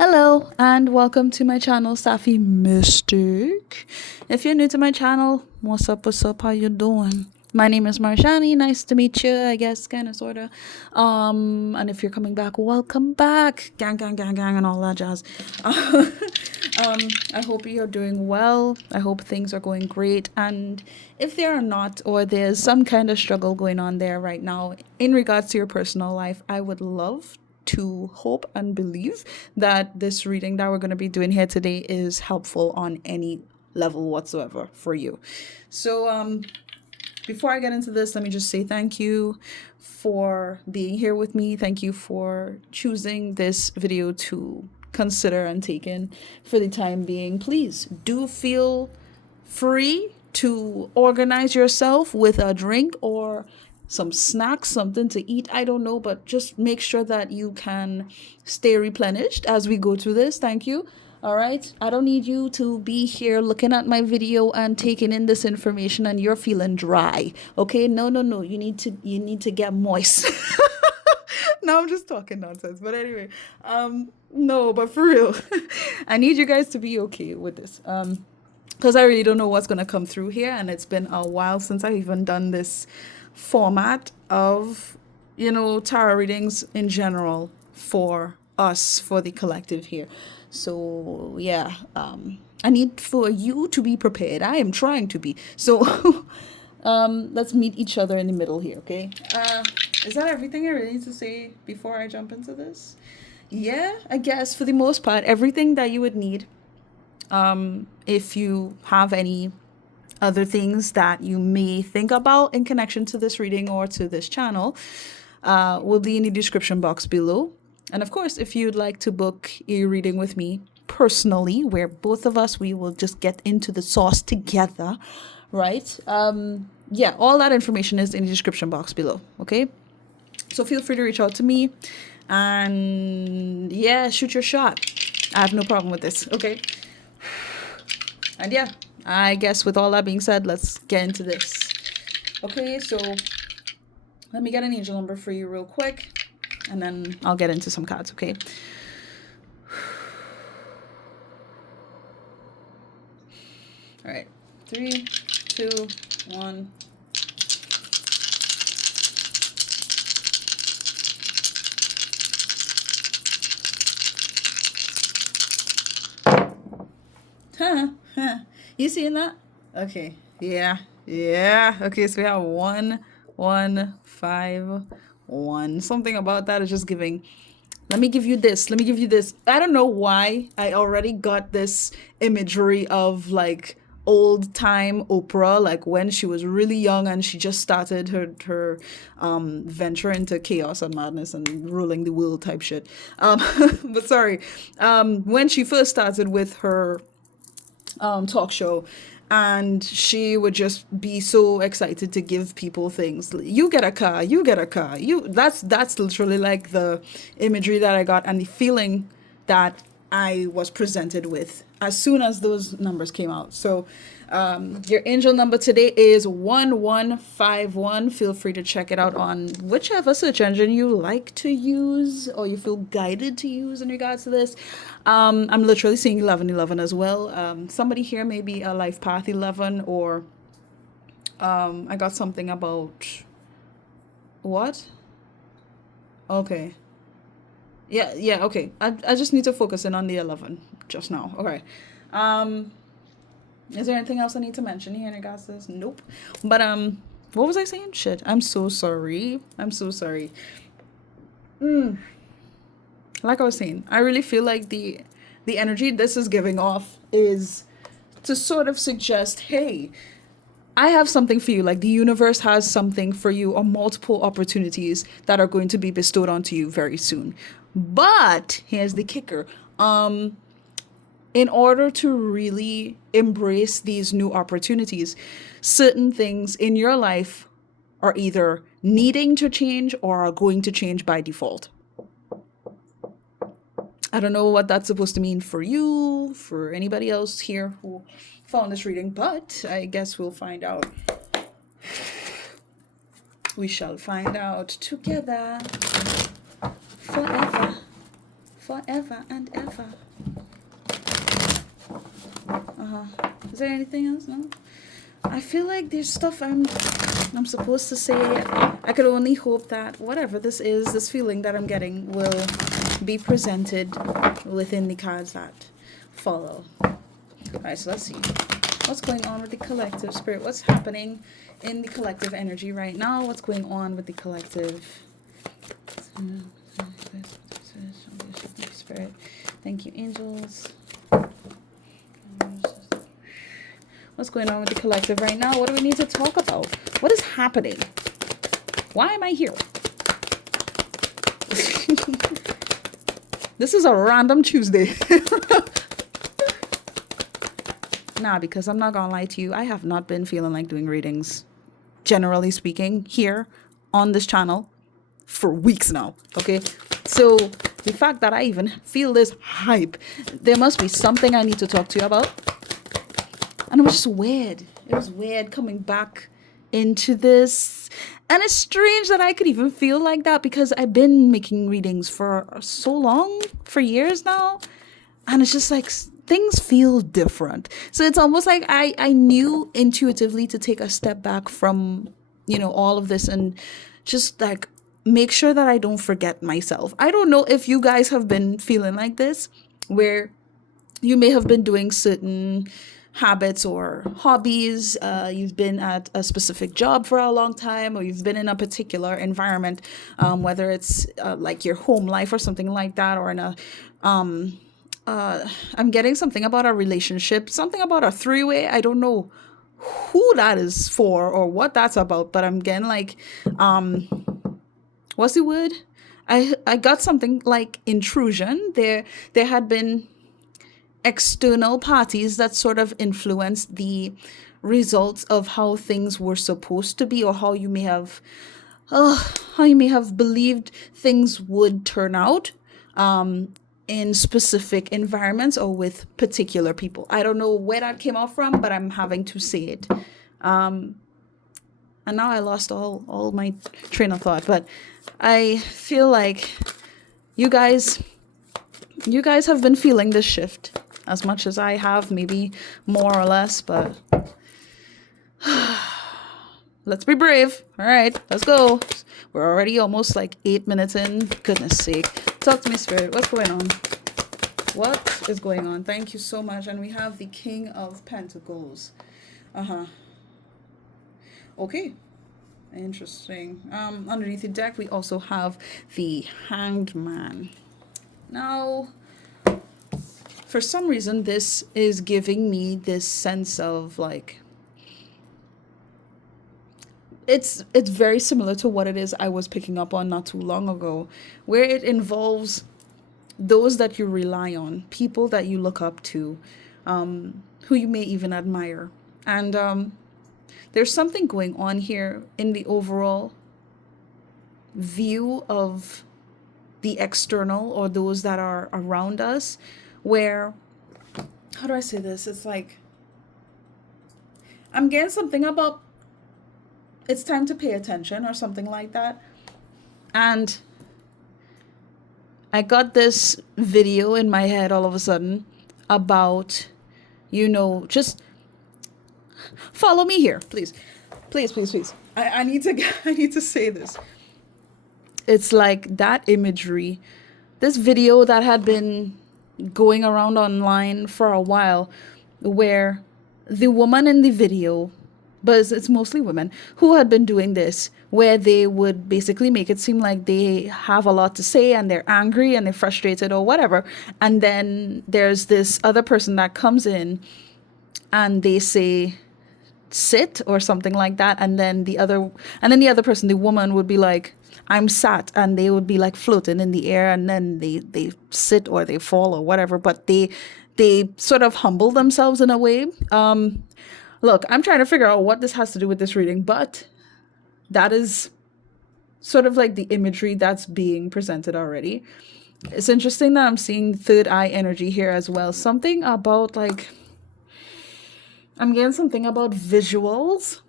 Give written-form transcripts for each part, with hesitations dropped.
Hello and welcome to my channel, Safi Mystic. If you're new to my channel, what's up, how you doing? My name is Marshani, nice to meet you, I guess, kinda sorta. And if you're coming back, welcome back. Gang and all that jazz. I hope you're doing well. I hope things are going great. And if they are not, or there's some kind of struggle going on there right now in regards to your personal life, I would love to hope and believe that this reading that we're going to be doing here today is helpful on any level whatsoever for you. So, before I get into this, let me just say thank you for being here with me. Thank you for choosing this video to consider and take in for the time being. Please do feel free to organize yourself with a drink or some snacks, something to eat. I don't know, but just make sure that you can stay replenished as we go through this. Thank you. All right. I don't need you to be here looking at my video and taking in this information and you're feeling dry. Okay? No. You need to get moist. Now I'm just talking nonsense. But anyway, no, but for real. I need you guys to be okay with this. Because I really don't know what's going to come through here. And it's been a while since I've even done this format of, tarot readings in general for us, for the collective here. So, yeah, I need for you to be prepared. I am trying to be. So, let's meet each other in the middle here, okay? Is that everything I really need to say before I jump into this? Yeah, I guess for the most part, everything that you would need. If you have any other things that you may think about in connection to this reading or to this channel, will be in the description box below. And of course, if you'd like to book a reading with me personally, where both of us, we will just get into the sauce together, right? Yeah, all that information is in the description box below, okay? So feel free to reach out to me and yeah, shoot your shot. I have no problem with this, okay? And yeah, I guess with all that being said, let's get into this. Okay, so let me get an angel number for you real quick, and then I'll get into some cards, okay? All right, 3, 2, 1. You seeing that? Okay. Yeah. Okay, so we have 1, 1, 5, 1. Something about that is just giving. Let me give you this. I don't know why I already got this imagery of like old time Oprah, like when she was really young and she just started her venture into chaos and madness and ruling the world type shit. But sorry, when she first started with her talk show, and she would just be so excited to give people things. You get a car, that's literally like the imagery that I got and the feeling that I was presented with as soon as those numbers came out. So your angel number today is 1151. Feel free to check it out on whichever search engine you like to use or you feel guided to use in regards to this. I'm literally seeing 1111 as well. Somebody here may be a life path 11, or I got something about what? Okay. Yeah, okay. I just need to focus in on the 11 just now. Okay. Is there anything else I need to mention here in regards to this? Nope. But what was I saying? Shit. I'm so sorry. Like I was saying, I really feel like the energy this is giving off is to sort of suggest, hey, I have something for you. Like the universe has something for you, or multiple opportunities that are going to be bestowed onto you very soon. But here's the kicker. In order to really embrace these new opportunities, certain things in your life are either needing to change or are going to change by default. I don't know what that's supposed to mean for you, for anybody else here who found this reading, but I guess we'll find out. We shall find out together forever and ever. Is there anything else? No. I feel like there's stuff I'm supposed to say. I could only hope that whatever this is, this feeling that I'm getting, will be presented within the cards that follow. Alright, so let's see. What's going on with the collective spirit? What's happening in the collective energy right now? What's going on with the collective spirit? Thank you, angels. What's going on with the collective right now? What do we need to talk about? What is happening? Why am I here? This is a random Tuesday. Nah, because I'm not gonna lie to you. I have not been feeling like doing readings, generally speaking, here on this channel for weeks now. Okay? So the fact that I even feel this hype, there must be something I need to talk to you about. And it was just weird. It was weird coming back into this. And it's strange that I could even feel like that because I've been making readings for so long, for years now. And it's just like things feel different. So it's almost like I knew intuitively to take a step back from, all of this and just like make sure that I don't forget myself. I don't know if you guys have been feeling like this, where you may have been doing certain habits or hobbies, you've been at a specific job for a long time, or you've been in a particular environment, whether it's like your home life or something like that, or in a I'm getting something about a relationship, something about a three-way. I don't know who that is for or what that's about, but I'm getting like what's the word? I got something like intrusion. There had been external parties that sort of influenced the results of how things were supposed to be, or how you may have believed things would turn out in specific environments or with particular people. I don't know where that came out from, but I'm having to say it. And now I lost all my train of thought, but I feel like you guys have been feeling this shift as much as I have, maybe more or less, but let's be brave. All right, let's go. We're already almost like 8 minutes in. Goodness sake. Talk to me, Spirit. What's going on? What is going on? Thank you so much. And we have the King of Pentacles. Okay. Interesting. Underneath the deck, we also have the Hanged Man. Now, for some reason, this is giving me this sense of like, it's very similar to what it is I was picking up on not too long ago, where it involves those that you rely on, people that you look up to, who you may even admire. And there's something going on here in the overall view of the external or those that are around us, where, how do I say this? It's like, I'm getting something about it's time to pay attention or something like that. And I got this video in my head all of a sudden about, just follow me here, please. Please, please, please. I need to say this. It's like that imagery, this video that had been going around online for a while, where the woman in the video, but it's mostly women, who had been doing this, where they would basically make it seem like they have a lot to say and they're angry and they're frustrated or whatever. And then there's this other person that comes in and they say, sit or something like that. And then the other person, the woman, would be like, I'm sat, and they would be like floating in the air, and then they sit or they fall or whatever, but they sort of humble themselves in a way. Look, I'm trying to figure out what this has to do with this reading, but that is sort of like the imagery that's being presented already. It's interesting that I'm seeing third eye energy here as well. Something about like, I'm getting something about visuals,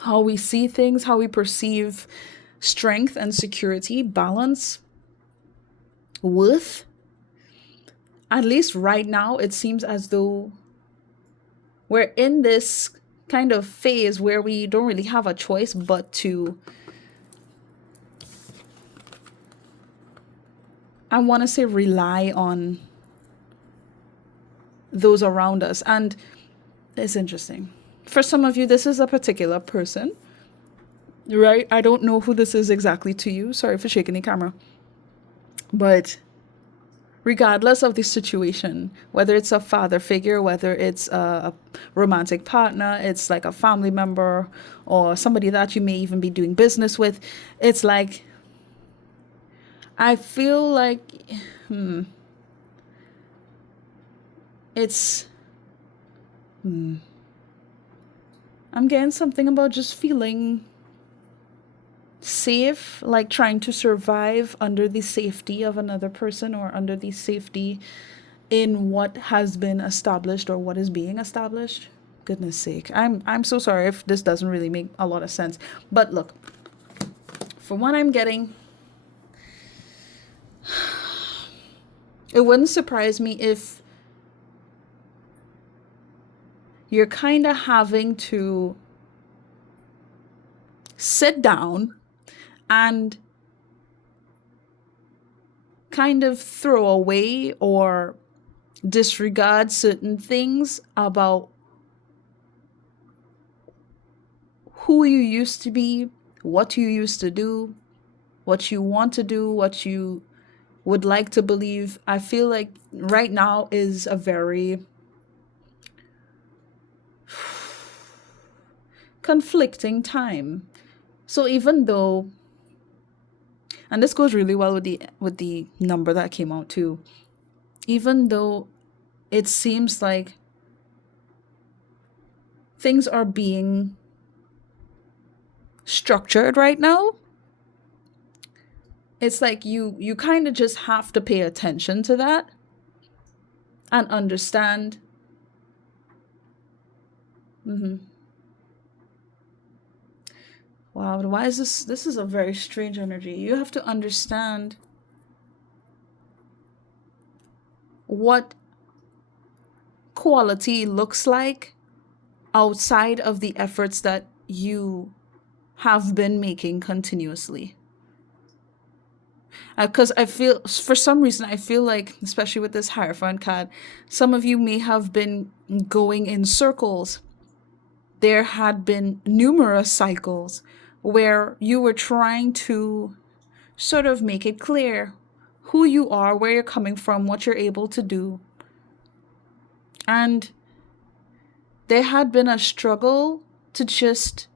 how we see things, how we perceive strength and security, balance, worth. at least right now, it seems as though we're in this kind of phase where we don't really have a choice but to, I want to say, rely on those around us. And it's interesting. For some of you, this is a particular person, right? I don't know who this is exactly to you. Sorry for shaking the camera. But regardless of the situation, whether it's a father figure, whether it's a romantic partner, it's like a family member or somebody that you may even be doing business with, it's like, I feel like it's, I'm getting something about just feeling safe, like trying to survive under the safety of another person or under the safety in what has been established or what is being established. Goodness sake. I'm so sorry if this doesn't really make a lot of sense. But look, for what I'm getting, it wouldn't surprise me if you're kind of having to sit down and kind of throw away or disregard certain things about who you used to be, what you used to do, what you want to do, what you would like to believe. I feel like right now is a very conflicting time. So even though, and this goes really well with the number that came out too, even though it seems like things are being structured right now, it's like you kind of just have to pay attention to that and understand. Wow, why is this is a very strange energy. You have to understand what quality looks like outside of the efforts that you have been making continuously. Because I feel, for some reason, I feel like, especially with this Hierophant card, some of you may have been going in circles. There had been numerous cycles where you were trying to sort of make it clear who you are, where you're coming from, what you're able to do. And there had been a struggle to just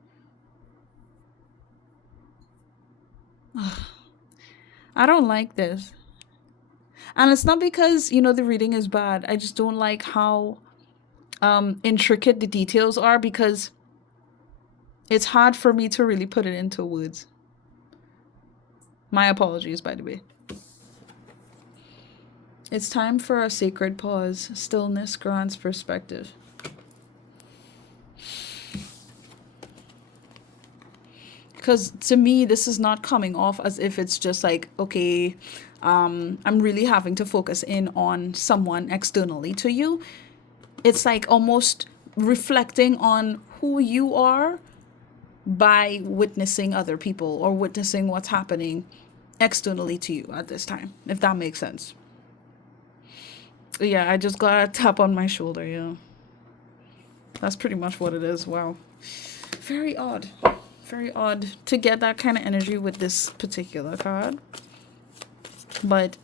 I don't like this. And it's not because, the reading is bad. I just don't like how intricate the details are, because it's hard for me to really put it into words. My apologies, by the way. It's time for a sacred pause. Stillness grants perspective. Because to me, this is not coming off as if it's just like, okay, I'm really having to focus in on someone externally to you. It's like almost reflecting on who you are by witnessing other people or witnessing what's happening externally to you at this time, if that makes sense. Yeah, I just got a tap on my shoulder, yeah. That's pretty much what it is. Wow. Very odd. Very odd to get that kind of energy with this particular card. But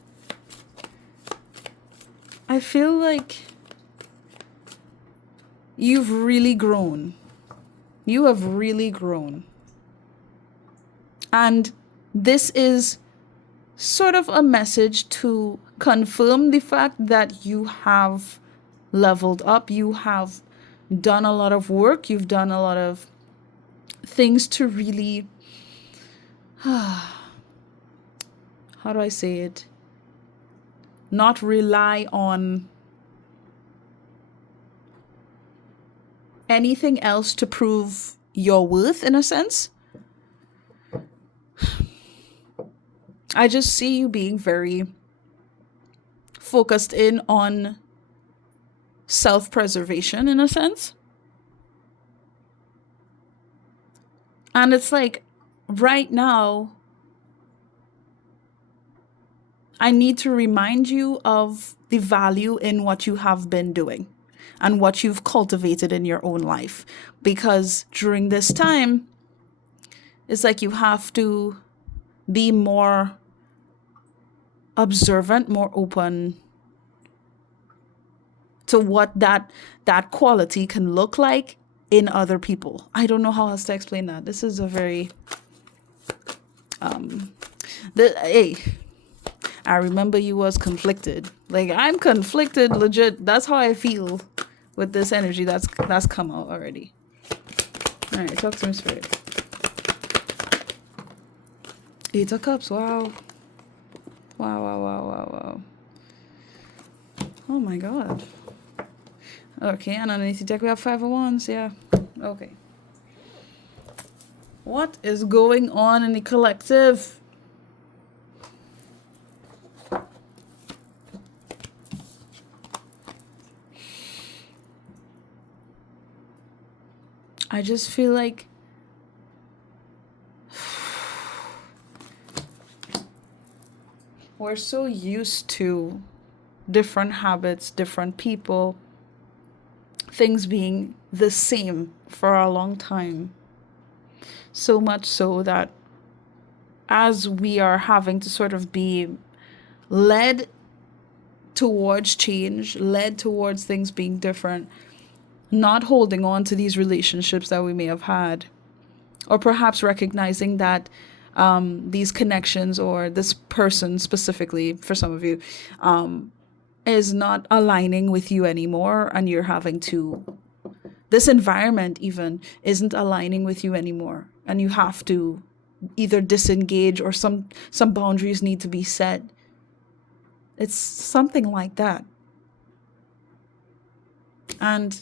I feel like you've really grown. You have really grown. And this is sort of a message to confirm the fact that you have leveled up. You have done a lot of work. You've done a lot of things to really, how do I say it? Not rely on anything else to prove your worth, in a sense. I just see you being very focused in on self-preservation in a sense. And it's like right now, I need to remind you of the value in what you have been doing and what you've cultivated in your own life. Because during this time, it's like you have to be more observant, more open to what that quality can look like in other people. I don't know how else to explain that. This is a very hey, I remember you was conflicted. Like I'm conflicted legit. That's how I feel with this energy that's come out already. All right, talk to me, Spirit. Eight of Cups. Wow. Wow, wow, wow, wow, wow. Oh my God. Okay, and underneath the deck we have Five of Wands. Yeah. Okay. What is going on in the collective? I just feel like we're so used to different habits, different people, things being the same for a long time. So much so that as we are having to sort of be led towards change, led towards things being different, not holding on to these relationships that we may have had, or perhaps recognizing that these connections or this person specifically, for some of you, is not aligning with you anymore, and you're having to, this environment even isn't aligning with you anymore, and you have to either disengage or some boundaries need to be set. It's something like that. And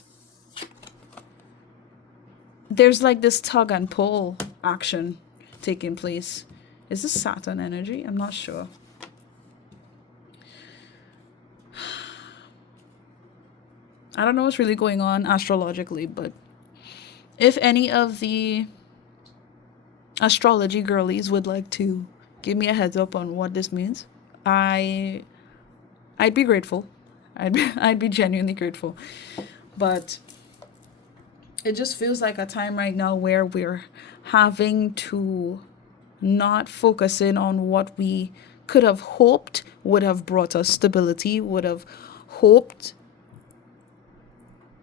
there's like this tug and pull action taking place. Is this Saturn energy? I'm not sure. I don't know what's really going on astrologically, but if any of the astrology girlies would like to give me a heads up on what this means, I'd be grateful. I'd be genuinely grateful. But it just feels like a time right now where we're having to not focus in on what we could have hoped would have brought us stability, would have hoped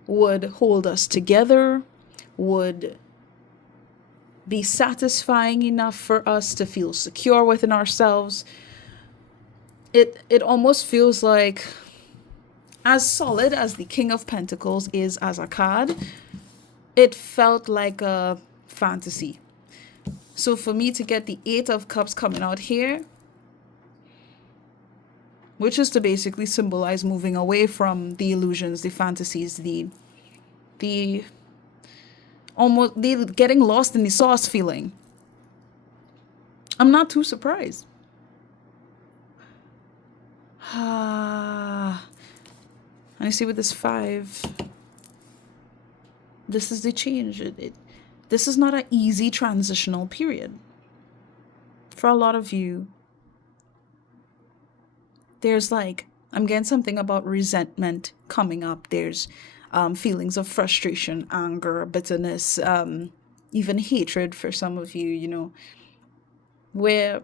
would hold us together, would be satisfying enough for us to feel secure within ourselves. It almost feels like, as solid as the King of Pentacles is as a card, it felt like a fantasy. So for me to get the Eight of Cups coming out here, which is to basically symbolize moving away from the illusions, the fantasies, the almost the getting lost in the sauce feeling, I'm not too surprised. And you see with this 5, this is the change. This is not an easy transitional period. For a lot of you, there's like, I'm getting something about resentment coming up. There's feelings of frustration, anger, bitterness, even hatred for some of you, you know, where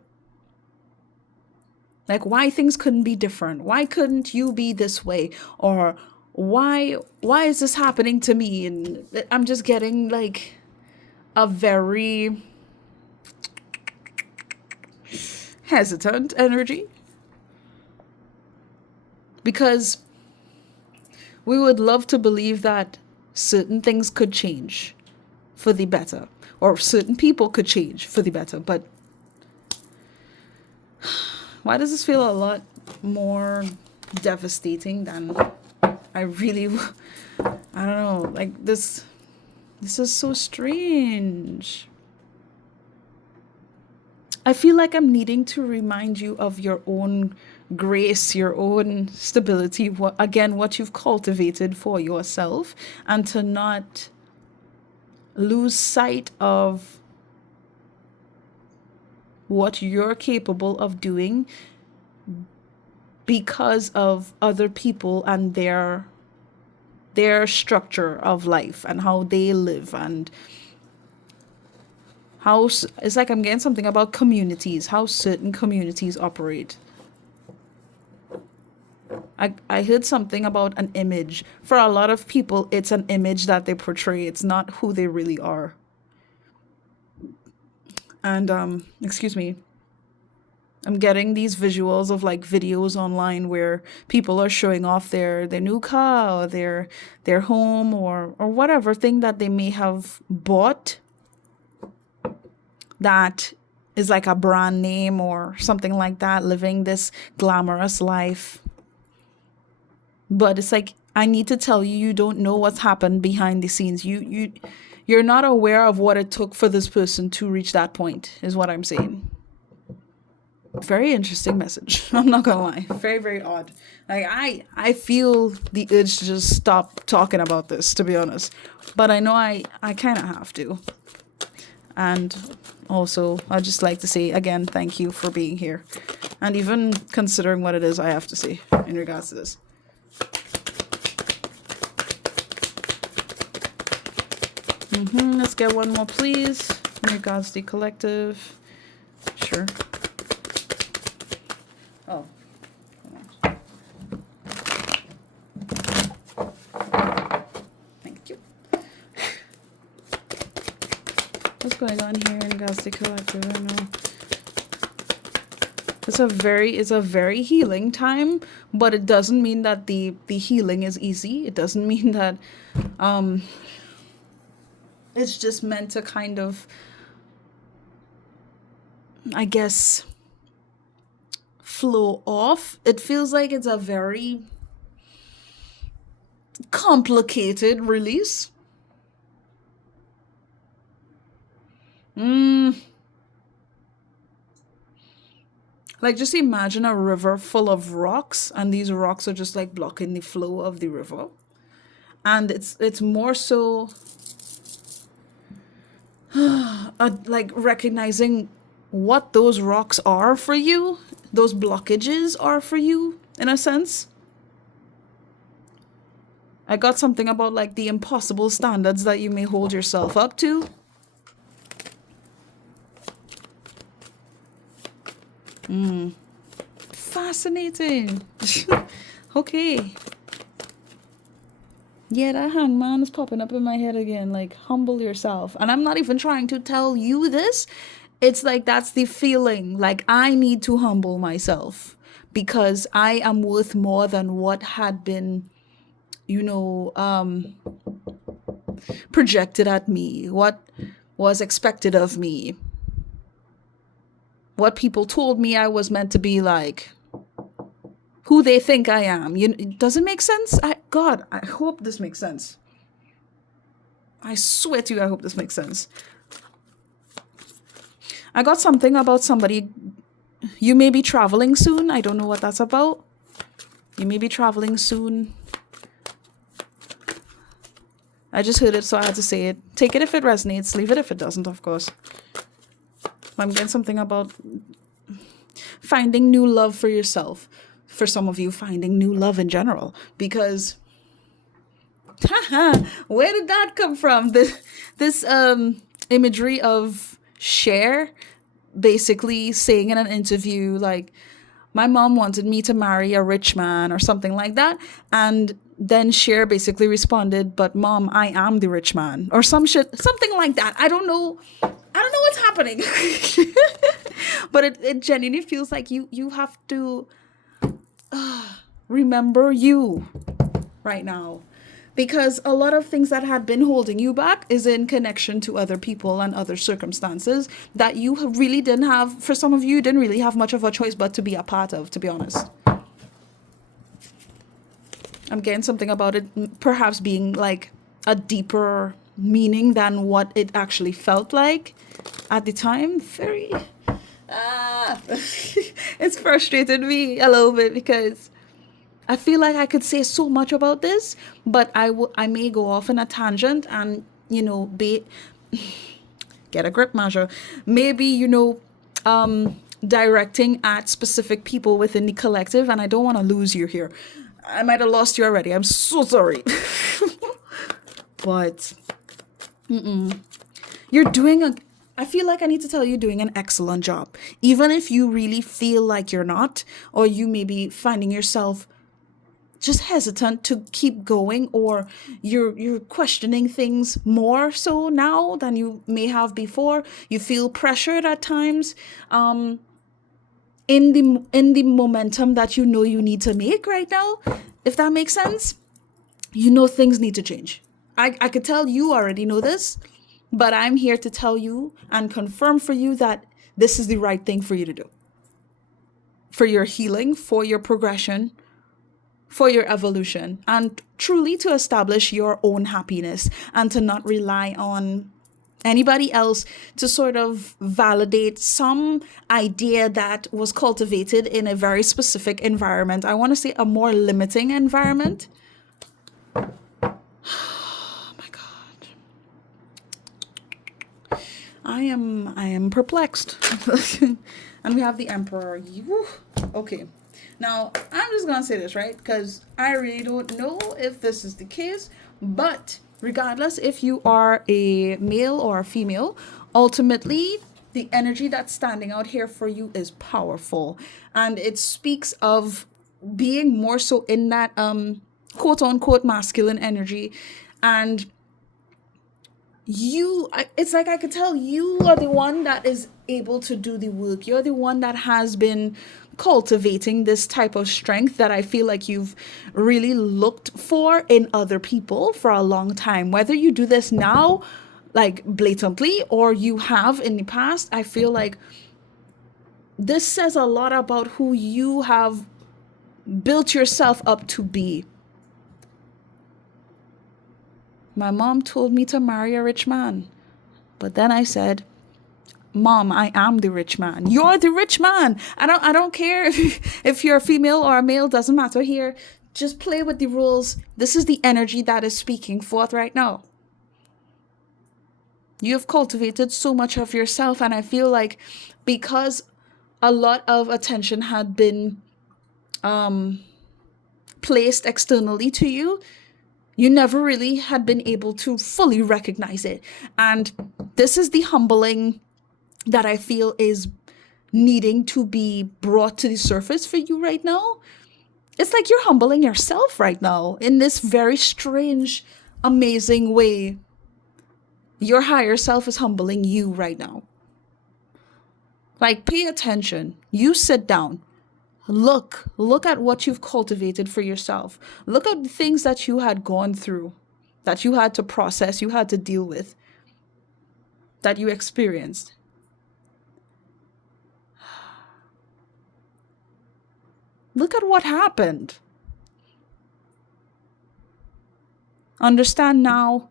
like why things couldn't be different. Why couldn't you be this way? Or why is this happening to me? And I'm just getting like a very hesitant energy, because we would love to believe that certain things could change for the better, or certain people could change for the better. But why does this feel a lot more devastating than I really, I don't know, like this is so strange. I feel like I'm needing to remind you of your own grace, your own stability, what you've cultivated for yourself, and to not lose sight of what you're capable of doing because of other people and their structure of life and how they live, and it's like I'm getting something about communities, how certain communities operate. I heard something about an image. For a lot of people, it's an image that they portray. It's not who they really are. And excuse me, I'm getting these visuals of like videos online where people are showing off their new car or their home or whatever thing that they may have bought that is like a brand name or something like that, living this glamorous life. But it's like, I need to tell you, you don't know what's happened behind the scenes. You're not aware of what it took for this person to reach that point, is what I'm saying. Very interesting message. I'm not gonna lie. Very, very odd. Like I feel the urge to just stop talking about this, to be honest. But I know I kinda have to. And also, I'd just like to say again, thank you for being here. And even considering what it is I have to say in regards to this. Let's get one more, please. In regards to the collective. Sure. Oh. Thank you. What's going on here in regards to the collective? I don't know. It's a very healing time, but it doesn't mean that the healing is easy. It doesn't mean that it's just meant to kind of, I guess, flow off. It feels like it's a very complicated release. Like, just imagine a river full of rocks, and these rocks are just like blocking the flow of the river. And it's more so like recognizing what those rocks are for you, those blockages are for you, in a sense. I got something about like the impossible standards that you may hold yourself up to. Fascinating. Okay. Yeah, that hangman is popping up in my head again. Like, humble yourself. And I'm not even trying to tell you this. It's like, that's the feeling. Like, I need to humble myself because I am worth more than what had been, projected at me, what was expected of me, what people told me I was meant to be like, who they think I am. Does it make sense? God, I hope this makes sense. I swear to you, I hope this makes sense. I got something about somebody. You may be traveling soon. I don't know what that's about. You may be traveling soon. I just heard it, so I had to say it. Take it if it resonates. Leave it if it doesn't, of course. I'm getting something about finding new love for yourself. For some of you, finding new love in general. Because, where did that come from? This imagery of Cher basically saying in an interview, like, my mom wanted me to marry a rich man or something like that. And then Cher basically responded, but mom, I am the rich man. Or some shit, something like that. I don't know what's happening. But it genuinely feels like you have to remember you right now. Because a lot of things that had been holding you back is in connection to other people and other circumstances that you really didn't have. For some of you, didn't really have much of a choice but to be a part of, to be honest. I'm getting something about it perhaps being like a deeper meaning than what it actually felt like at the time. Very, Ah, it's frustrated me a little bit because I feel like I could say so much about this, but I may go off in a tangent and be get a grip measure. Maybe directing at specific people within the collective, and I don't want to lose you here. I might have lost you already. I'm so sorry, but you're doing a. I feel like I need to tell you, doing an excellent job. Even if you really feel like you're not, or you may be finding yourself just hesitant to keep going, or you're questioning things more so now than you may have before. You feel pressured at times, in the momentum that you need to make right now, if that makes sense. Things need to change. I could tell you already know this, but I'm here to tell you and confirm for you that this is the right thing for you to do, for your healing, for your progression, for your evolution, and truly to establish your own happiness, and to not rely on anybody else to sort of validate some idea that was cultivated in a very specific environment. I want to say a more limiting environment. Oh my god. I am perplexed. And we have the emperor. Okay. Now, I'm just going to say this, right? Because I really don't know if this is the case, but regardless if you are a male or a female, ultimately the energy that's standing out here for you is powerful, and it speaks of being more so in that quote unquote masculine energy. And it's like I could tell you are the one that is able to do the work. You're the one that has been cultivating this type of strength that I feel like you've really looked for in other people for a long time. Whether you do this now, like blatantly, or you have in the past, I feel like this says a lot about who you have built yourself up to be. My mom told me to marry a rich man. But then I said, Mom, I am the rich man. You're the rich man. I don't care if you're a female or a male, doesn't matter here. Just play with the rules. This is the energy that is speaking forth right now. You have cultivated so much of yourself, and I feel like because a lot of attention had been placed externally to you, you never really had been able to fully recognize it. And this is the humbling that I feel is needing to be brought to the surface for you right now. It's like you're humbling yourself right now in this very strange, amazing way. Your higher self is humbling you right now. Like, pay attention. You sit down. Look at what you've cultivated for yourself. Look at the things that you had gone through, that you had to process, you had to deal with, that you experienced. Look at what happened. Understand now,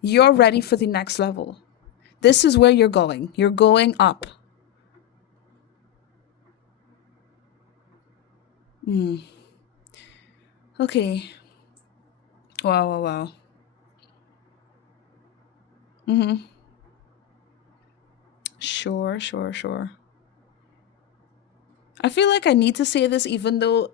you're ready for the next level. This is where you're going. You're going up. Okay. Wow, wow, wow. Sure, sure, sure. I feel like I need to say this, even though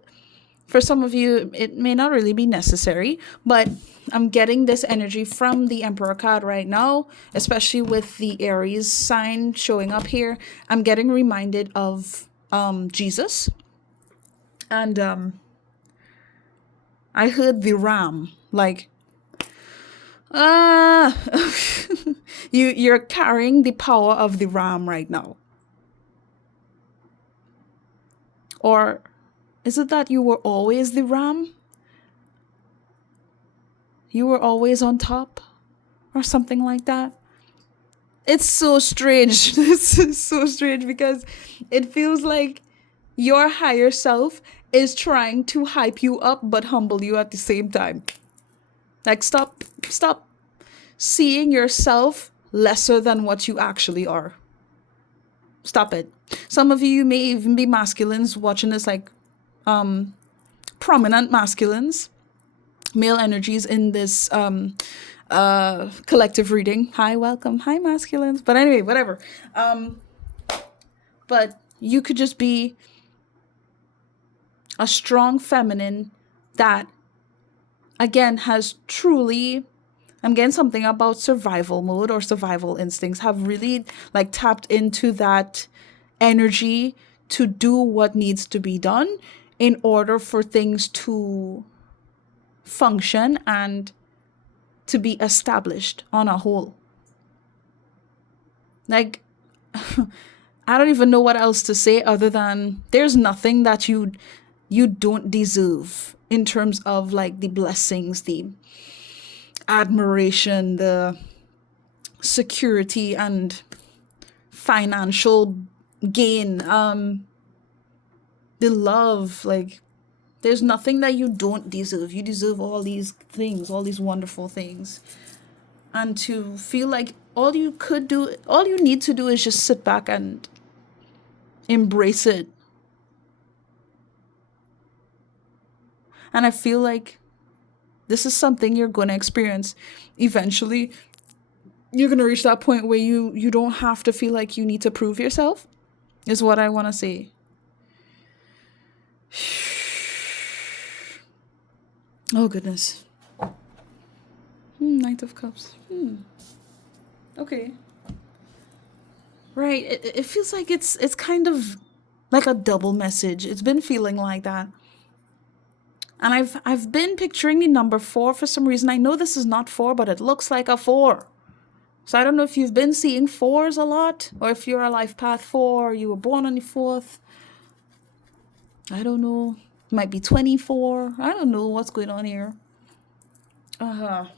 for some of you it may not really be necessary, but I'm getting this energy from the Emperor card right now, especially with the Aries sign showing up here. I'm getting reminded of Jesus, and I heard the ram, like, ah, you're carrying the power of the ram right now. Or is it that you were always the ram? You were always on top? Or something like that? It's so strange. This is so strange because it feels like your higher self is trying to hype you up but humble you at the same time. Like, stop seeing yourself lesser than what you actually are. Stop it. Some of you may even be masculines watching this, like prominent masculines, male energies in this collective reading. Hi, welcome. Hi, masculines. But anyway, whatever. But you could just be a strong feminine that, again, has truly, I'm getting something about survival mode or survival instincts, have really like tapped into that energy to do what needs to be done in order for things to function and to be established on a whole. Like, I don't even know what else to say other than there's nothing that you don't deserve in terms of like the blessings, the admiration, the security and financial gain, the love. Like, there's nothing that you don't deserve. You deserve all these things, all these wonderful things. And to feel like all you need to do is just sit back and embrace it. And I feel like this is something you're going to experience eventually. You're going to reach that point where you don't have to feel like you need to prove yourself, is what I want to say. Oh, goodness. Knight of Cups. Okay. Right. It feels like it's kind of like a double message. It's been feeling like that. And I've been picturing the number 4 for some reason. I know this is not 4, but it looks like a 4. So I don't know if you've been seeing 4s a lot, or if you're a life path 4, or you were born on the 4th. I don't know. It might be 24. I don't know what's going on here. But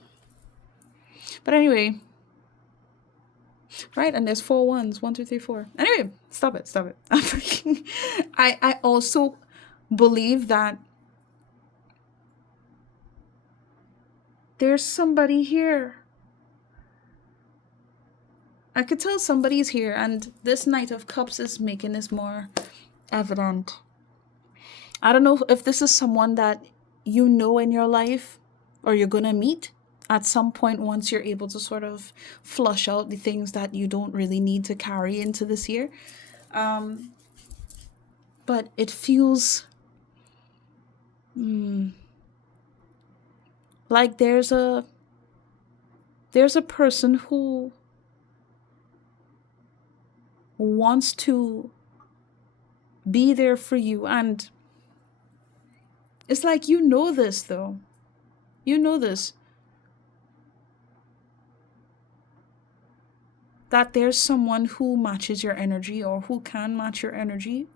anyway. Right, and there's 4 ones. 1, 2, 3, 4. Anyway, stop it. I also believe that there's somebody here. I could tell somebody's here, and this Knight of Cups is making this more evident. I don't know if this is someone that you know in your life, or you're gonna meet at some point once you're able to sort of flush out the things that you don't really need to carry into this year. But it feels like there's a person who wants to be there for you, and it's like, you know this though. You know this. That there's someone who matches your energy, or who can match your energy.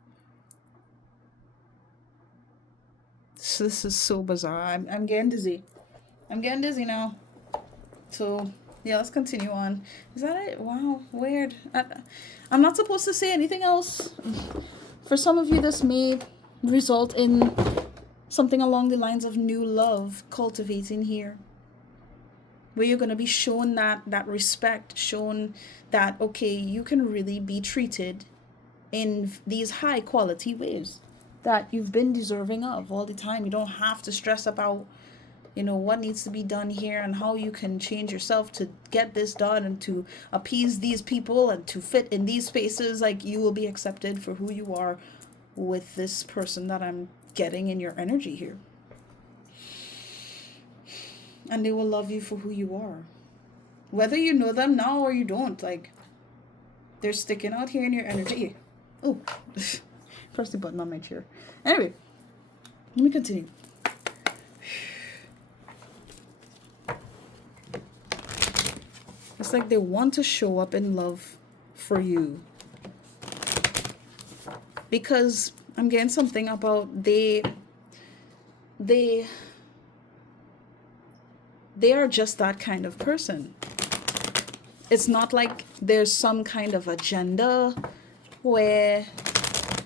So this is so bizarre. I'm getting dizzy. I'm getting dizzy now. So yeah, let's continue on. Is that it? Wow, weird. I'm not supposed to say anything else. For some of you, this may result in something along the lines of new love cultivating here, where you're going to be shown that respect, shown that, okay, you can really be treated in these high quality ways that you've been deserving of all the time. You don't have to stress about, what needs to be done here and how you can change yourself to get this done and to appease these people and to fit in these spaces. Like, you will be accepted for who you are with this person that I'm getting in your energy here. And they will love you for who you are. Whether you know them now or you don't. Like, they're sticking out here in your energy. Oh, press the button on my chair. Anyway, let me continue. It's like they want to show up in love for you. Because I'm getting something about they are just that kind of person. It's not like there's some kind of agenda where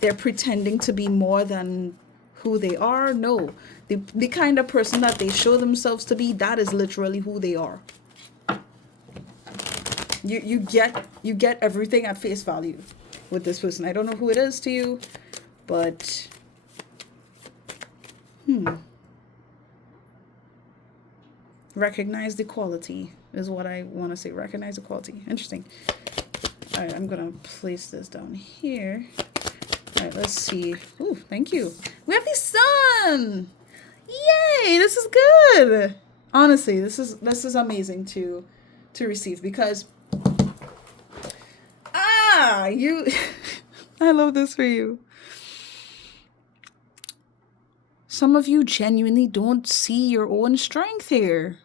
they're pretending to be more than who they are. No, the kind of person that they show themselves to be, that is literally who they are. You get everything at face value. with this person. I don't know who it is to you, but recognize the quality is what I want to say. Recognize the quality. Interesting. All right, I'm gonna place this down here. All right, let's see. Ooh, thank you. We have the sun. Yay! This is good. Honestly, this is amazing to receive because you. I love this for you. Some of you genuinely don't see your own strength here.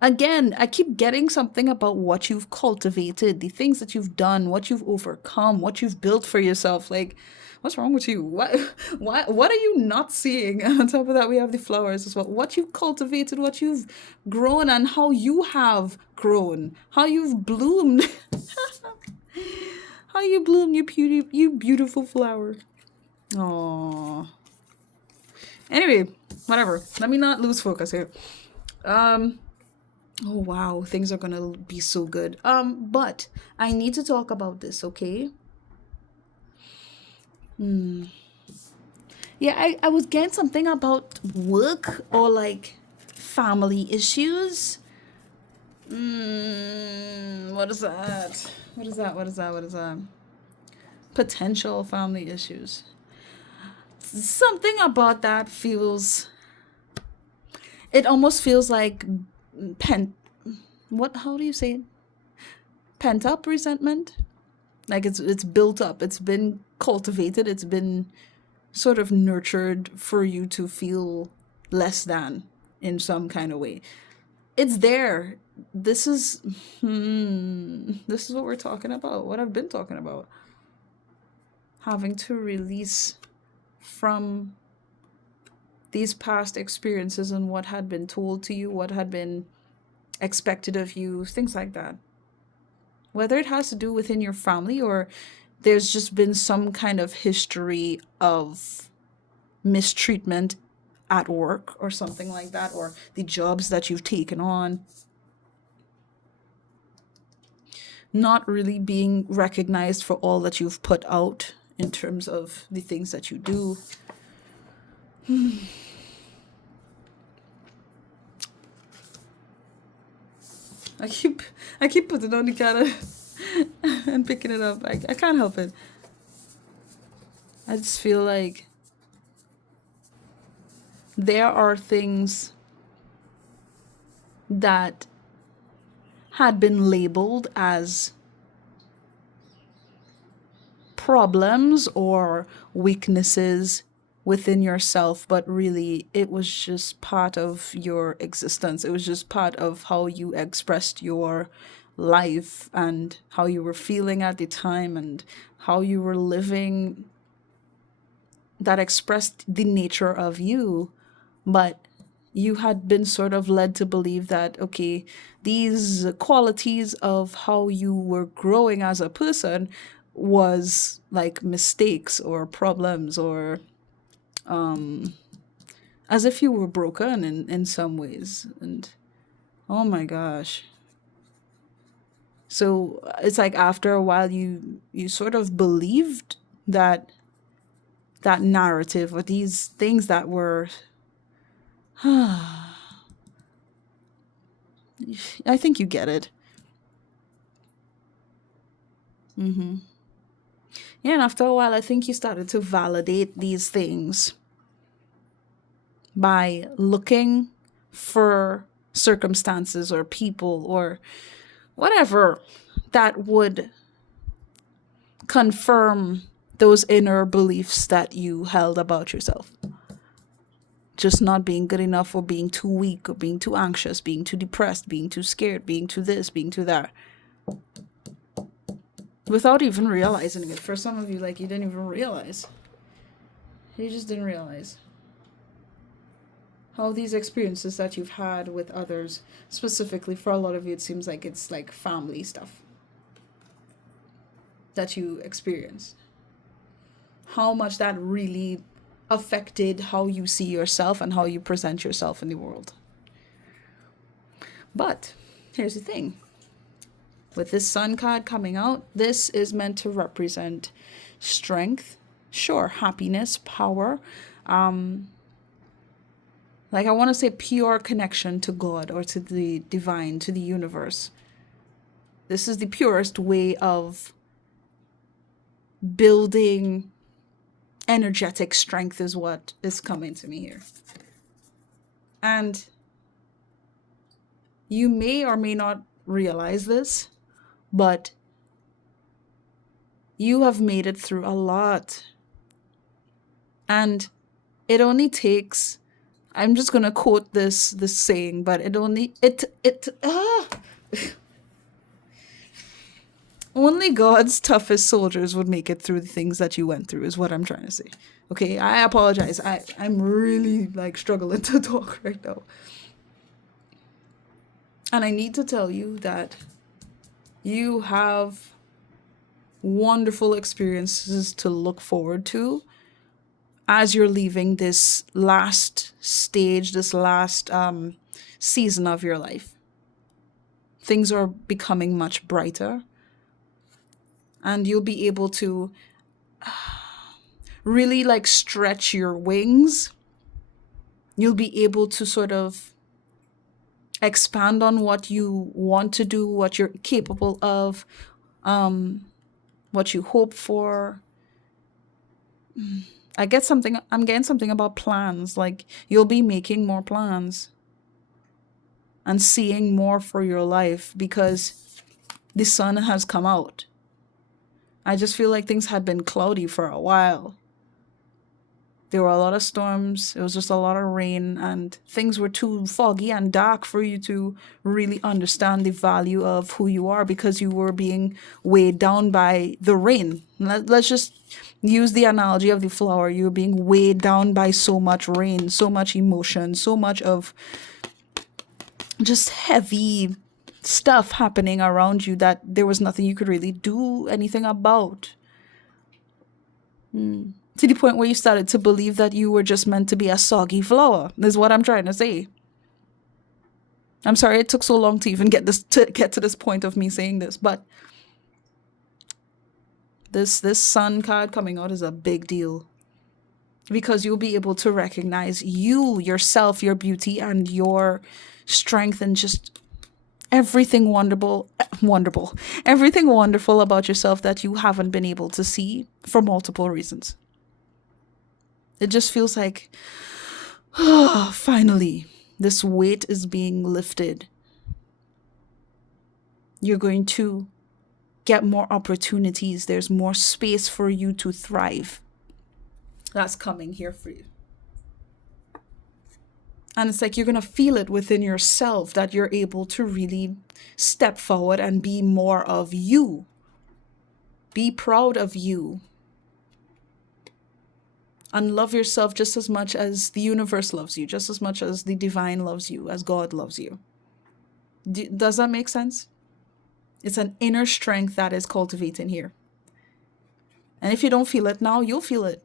Again, I keep getting something about what you've cultivated, the things that you've done, what you've overcome, what you've built for yourself. Like, what's wrong with you? What are you not seeing? On top of that, we have the flowers as well. What you've cultivated, what you've grown, and how you have grown, how you've bloomed, how you bloom, you beautiful flower. Aww. Anyway, whatever. Let me not lose focus here. Oh wow, things are gonna be so good. But I need to talk about this, okay? Yeah, I was getting something about work or like family issues. What is that? What is that? What is that? What is that? Potential family issues. Something about that feels. It almost feels like pent. What? How do you say it? Pent up resentment. Like it's built up. It's been cultivated. It's been sort of nurtured for you to feel less than in some kind of way. It's there. This is what we're talking about. What I've been talking about. Having to release from these past experiences and what had been told to you, what had been expected of you, things like that. Whether it has to do within your family or there's just been some kind of history of mistreatment at work or something like that, or the jobs that you've taken on, not really being recognized for all that you've put out in terms of the things that you do. I keep putting on the camera and picking it up. I can't help it. I just feel like there are things that had been labeled as problems or weaknesses within yourself, but really it was just part of your existence. It was just part of how you expressed your life and how you were feeling at the time and how you were living, that expressed the nature of you. But you had been sort of led to believe that, okay, these qualities of how you were growing as a person was like mistakes or problems, or as if you were broken in some ways. And oh my gosh. So it's like after a while you sort of believed that narrative or these things that were I think you get it. Yeah, and after a while I think you started to validate these things by looking for circumstances or people or whatever that would confirm those inner beliefs that you held about yourself. Just not being good enough, or being too weak, or being too anxious, being too depressed, being too scared, being too this, being too that. Without even realizing it. For some of you, like, you didn't even realize. You just didn't realize how these experiences that you've had with others, specifically for a lot of you, it seems like it's like family stuff that you experienced. How much that really affected how you see yourself and how you present yourself in the world. But here's the thing. With this sun card coming out, this is meant to represent strength, sure, happiness, power, like I want to say pure connection to God or to the divine, to the universe. This is the purest way of building energetic strength is what is coming to me here. And you may or may not realize this, but you have made it through a lot. And it only takes, I'm just going to quote this saying, but only God's toughest soldiers would make it through the things that you went through, is what I'm trying to say. Okay, I apologize. I'm really like struggling to talk right now. And I need to tell you that you have wonderful experiences to look forward to as you're leaving this last stage, this last season of your life. Things are becoming much brighter. And you'll be able to really like stretch your wings. You'll be able to sort of expand on what you want to do, what you're capable of, what you hope for. I'm getting something about plans. Like you'll be making more plans and seeing more for your life because the sun has come out. I just feel like things had been cloudy for a while. There were a lot of storms. It was just a lot of rain, and things were too foggy and dark for you to really understand the value of who you are because you were being weighed down by the rain. Let's just use the analogy of the flower. You're being weighed down by so much rain, so much emotion, so much of just heavy stuff happening around you that there was nothing you could really do anything about. To the point where you started to believe that you were just meant to be a soggy flower, is what I'm trying to say. I'm sorry it took so long to even get to this point of me saying this, but this sun card coming out is a big deal. Because you'll be able to recognize you, yourself, your beauty, and your strength, and just everything wonderful, everything wonderful about yourself that you haven't been able to see for multiple reasons. It just feels like, finally, this weight is being lifted. You're going to get more opportunities. There's more space for you to thrive. That's coming here for you. And it's like you're going to feel it within yourself that you're able to really step forward and be more of you. Be proud of you. And love yourself just as much as the universe loves you, just as much as the divine loves you, as God loves you. Does that make sense? It's an inner strength that is cultivating here. And if you don't feel it now, you'll feel it.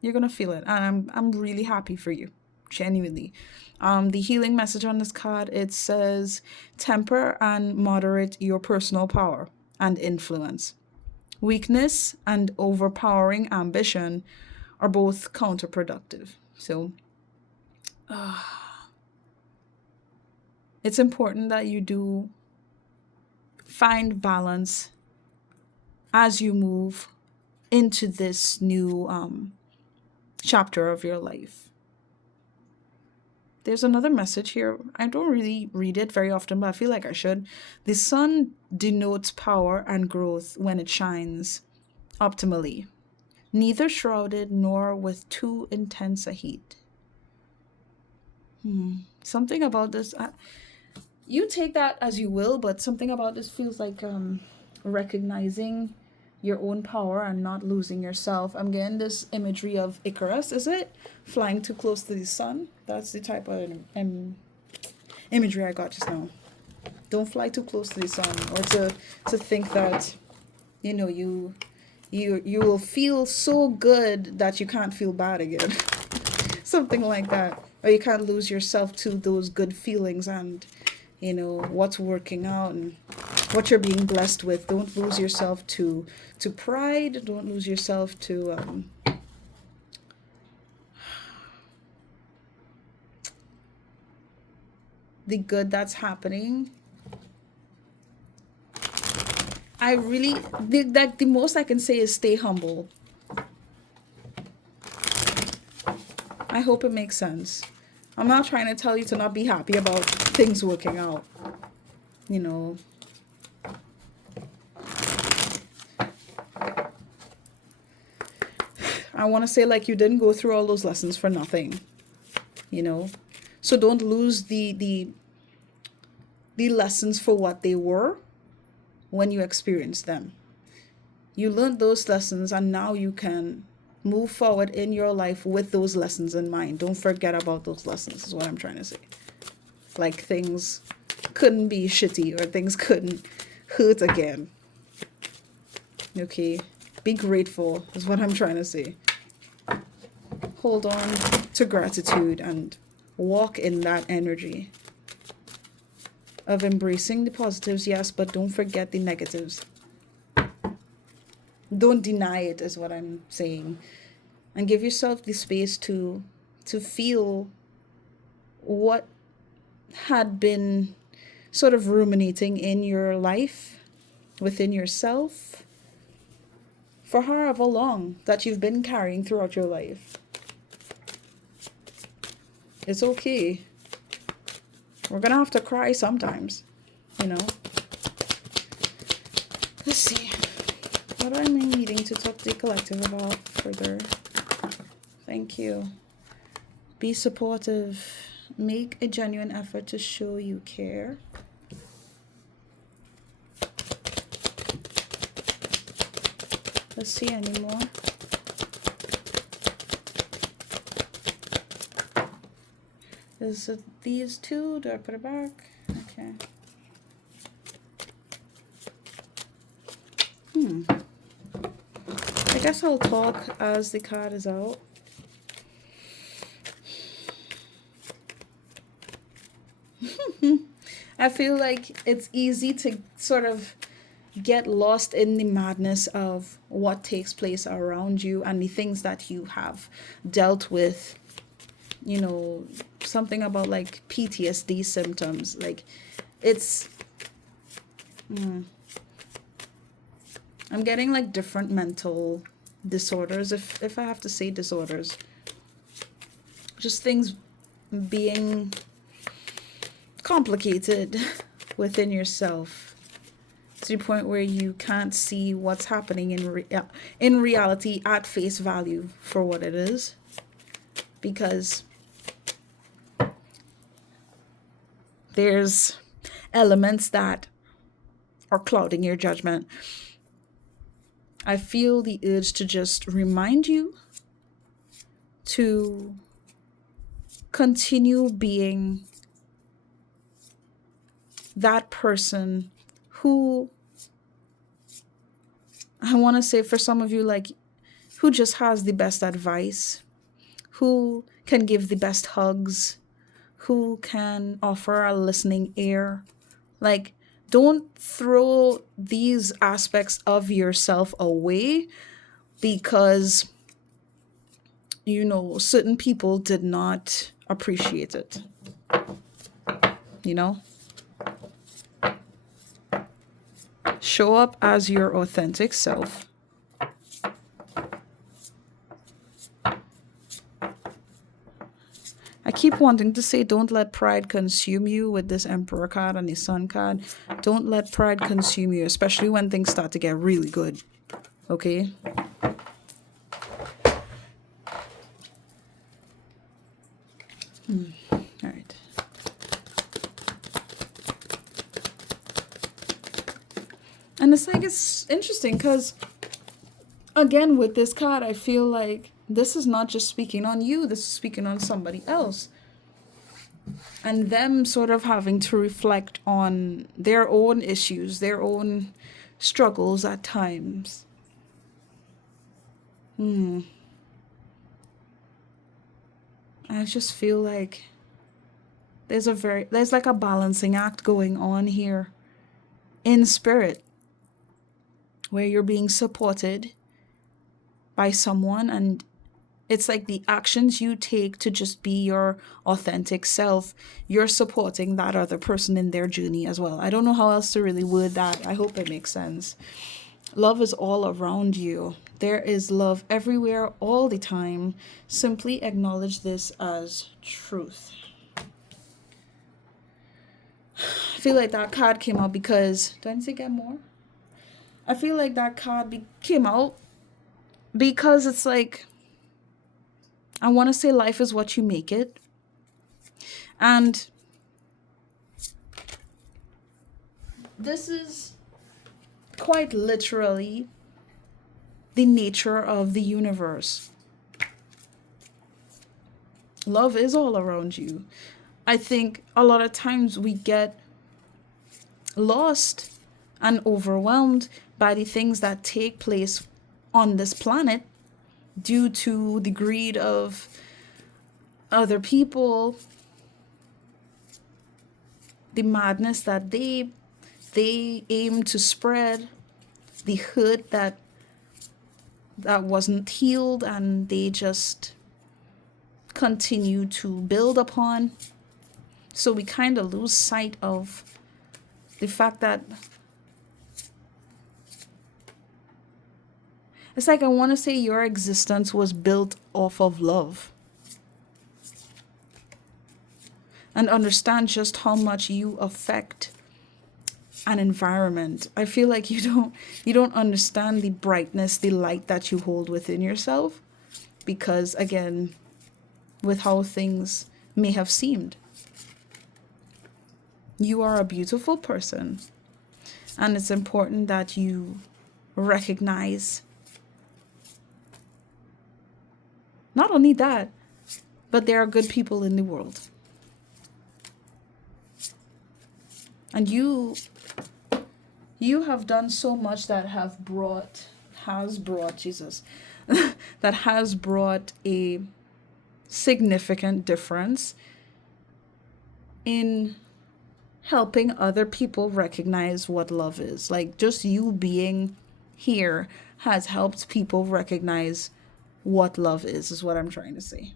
You're going to feel it. And I'm really happy for you. Genuinely. The healing message on this card, it says, temper and moderate your personal power and influence. Weakness and overpowering ambition are both counterproductive. So it's important that you do find balance as you move into this new chapter of your life. There's another message here. I don't really read it very often, but I feel like I should. The sun denotes power and growth when it shines optimally, neither shrouded nor with too intense a heat. Something about this, you take that as you will, but something about this feels like recognizing your own power and not losing yourself. I'm getting this imagery of Icarus, is it? Flying too close to the sun. That's the type of imagery I got just now. Don't fly too close to the sun, or to think that, you will feel so good that you can't feel bad again. Something like that. Or you can't lose yourself to those good feelings and, what's working out. And what you're being blessed with. Don't lose yourself to pride. Don't lose yourself to the good that's happening. I really the most I can say is stay humble. I hope it makes sense. I'm not trying to tell you to not be happy about things working out. You know, I want to say like you didn't go through all those lessons for nothing. You know, so don't lose the lessons for what they were when you experience them. You learned those lessons and now you can move forward in your life with those lessons in mind. Don't forget about those lessons, is what I'm trying to say. Like things couldn't be shitty or things couldn't hurt again. Okay? Be grateful, is what I'm trying to say. Hold on to gratitude and walk in that energy of embracing the positives, yes, but don't forget the negatives. Don't deny it, is what I'm saying. And give yourself the space to feel what had been sort of ruminating in your life, within yourself, for however long that you've been carrying throughout your life. It's okay. We're gonna have to cry sometimes, you know. Let's see. What am I needing to talk to the collective about further? Thank you. Be supportive. Make a genuine effort to show you care. Let's see any more. Is it these two? Do I put it back? Okay. I guess I'll talk as the card is out. I feel like it's easy to sort of get lost in the madness of what takes place around you and the things that you have dealt with. You know, something about like PTSD symptoms. Like, it's... I'm getting like different mental disorders, if I have to say disorders. Just things being complicated within yourself to the point where you can't see what's happening in reality at face value for what it is, because there's elements that are clouding your judgment. I feel the urge to just remind you to continue being that person who, I want to say for some of you, like, who just has the best advice, who can give the best hugs, who can offer a listening ear. Like, don't throw these aspects of yourself away because, you know, certain people did not appreciate it. You know? Show up as your authentic self. I keep wanting to say don't let pride consume you with this Emperor card and the Sun card. Don't let pride consume you, especially when things start to get really good. Okay? All right. And it's like, it's interesting because, again, with this card, I feel like this is not just speaking on you, this is speaking on somebody else. And them sort of having to reflect on their own issues, their own struggles at times. I just feel like there's like a balancing act going on here in spirit, where you're being supported by someone, and it's like the actions you take to just be your authentic self, you're supporting that other person in their journey as well. I don't know how else to really word that. I hope it makes sense. Love is all around you. There is love everywhere, all the time. Simply acknowledge this as truth. I feel like that card came out because... Do I need to get more? I feel like that card came out because it's like... I want to say life is what you make it. And this is quite literally the nature of the universe. Love is all around you. I think a lot of times we get lost and overwhelmed by the things that take place on this planet due to the greed of other people, the madness that they aim to spread, the hurt that wasn't healed, and they just continue to build upon. So we kind of lose sight of the fact that it's like, I want to say your existence was built off of love. And understand just how much you affect an environment. I feel like you don't understand the brightness, the light that you hold within yourself, because again, with how things may have seemed. You are a beautiful person, and it's important that you recognize not only that, but there are good people in the world. And you have done so much that has brought Jesus, that has brought a significant difference in helping other people recognize what love is. Like, just you being here has helped people recognize what love is what I'm trying to say.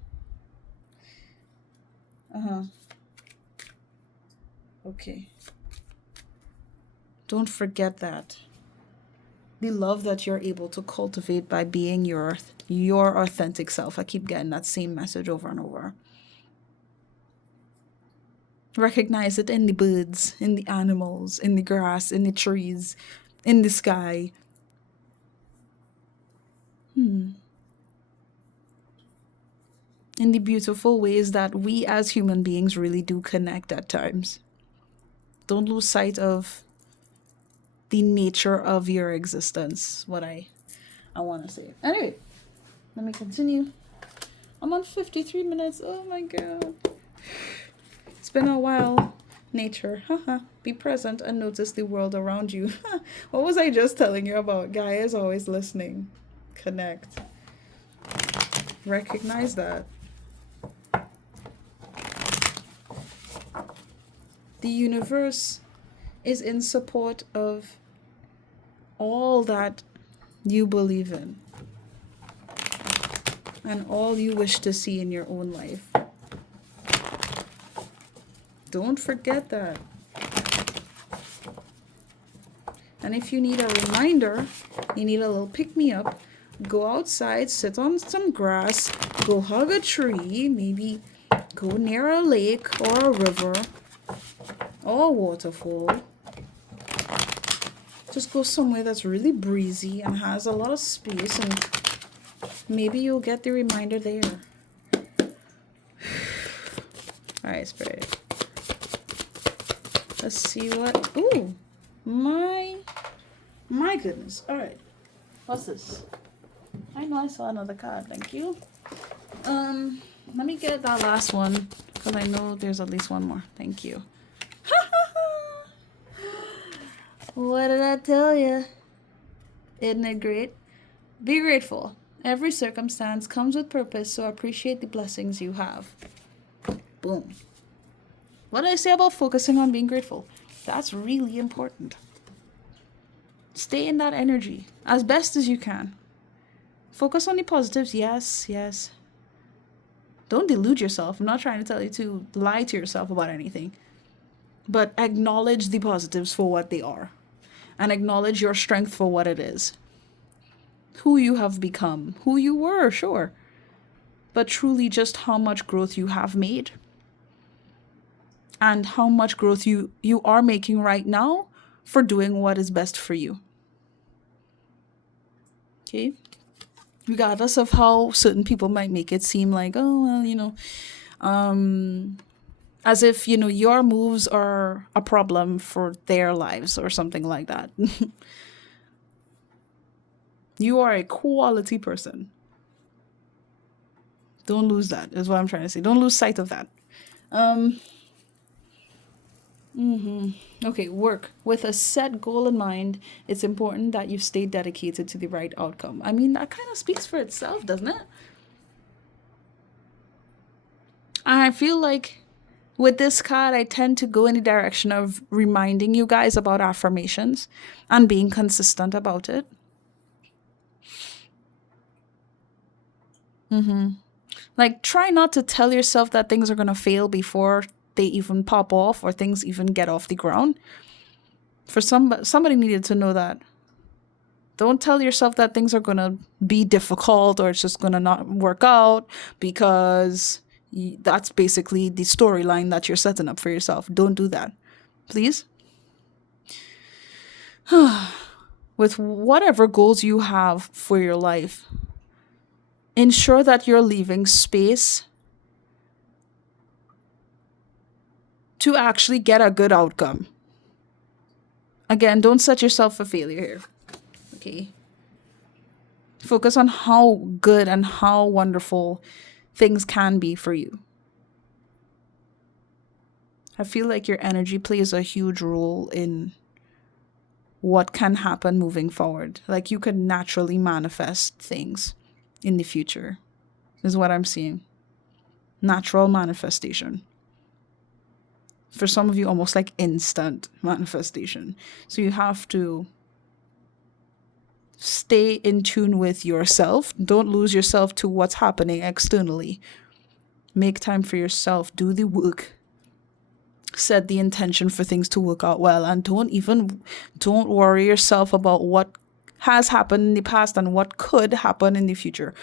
Okay. Don't forget that. The love that you're able to cultivate by being your authentic self. I keep getting that same message over and over. Recognize it in the birds, in the animals, in the grass, in the trees, in the sky. In the beautiful ways that we as human beings really do connect at times. Don't lose sight of the nature of your existence, what I want to say. Anyway, let me continue. I'm on 53 minutes. Oh my god. It's been a while. Nature. Be present and notice the world around you. What was I just telling you about? Guy is always listening. Connect. Recognize that. The universe is in support of all that you believe in and all you wish to see in your own life. Don't forget that. And if you need a reminder, you need a little pick-me-up, go outside, sit on some grass, go hug a tree, maybe go near a lake or a river or a waterfall. Just go somewhere that's really breezy and has a lot of space, and maybe you'll get the reminder there. Alright, Spirit. Let's see what... Ooh! My goodness. Alright. What's this? I know I saw another card. Thank you. Let me get that last one, because I know there's at least one more. Thank you. What did I tell you? Isn't it great? Be grateful. Every circumstance comes with purpose, so appreciate the blessings you have. Boom. What did I say about focusing on being grateful? That's really important. Stay in that energy as best as you can. Focus on the positives. Yes, yes. Don't delude yourself. I'm not trying to tell you to lie to yourself about anything, but acknowledge the positives for what they are and acknowledge your strength for what it is. Who you have become, who you were, sure, but truly just how much growth you have made and how much growth you are making right now for doing what is best for you. Okay? Regardless of how certain people might make it seem like, oh, well, as if, your moves are a problem for their lives or something like that. You are a quality person. Don't lose that, is what I'm trying to say. Don't lose sight of that. Okay, work. With a set goal in mind, it's important that you stay dedicated to the right outcome. I mean, that kind of speaks for itself, doesn't it? I feel like with this card, I tend to go in the direction of reminding you guys about affirmations and being consistent about it. Like, try not to tell yourself that things are going to fail before they even pop off or things even get off the ground. For somebody needed to know that. Don't tell yourself that things are going to be difficult or it's just going to not work out because that's basically the storyline that you're setting up for yourself. Don't do that. Please. With whatever goals you have for your life, ensure that you're leaving space to actually get a good outcome. Again, don't set yourself for failure here. Okay? Focus on how good and how wonderful things can be for you. I feel like your energy plays a huge role in what can happen moving forward. Like, you could naturally manifest things in the future, is what I'm seeing. Natural manifestation. For some of you, almost like instant manifestation. So you have to stay in tune with yourself. Don't lose yourself to what's happening externally. Make time for yourself. Do the work. Set the intention for things to work out well. And don't worry yourself about what has happened in the past and what could happen in the future.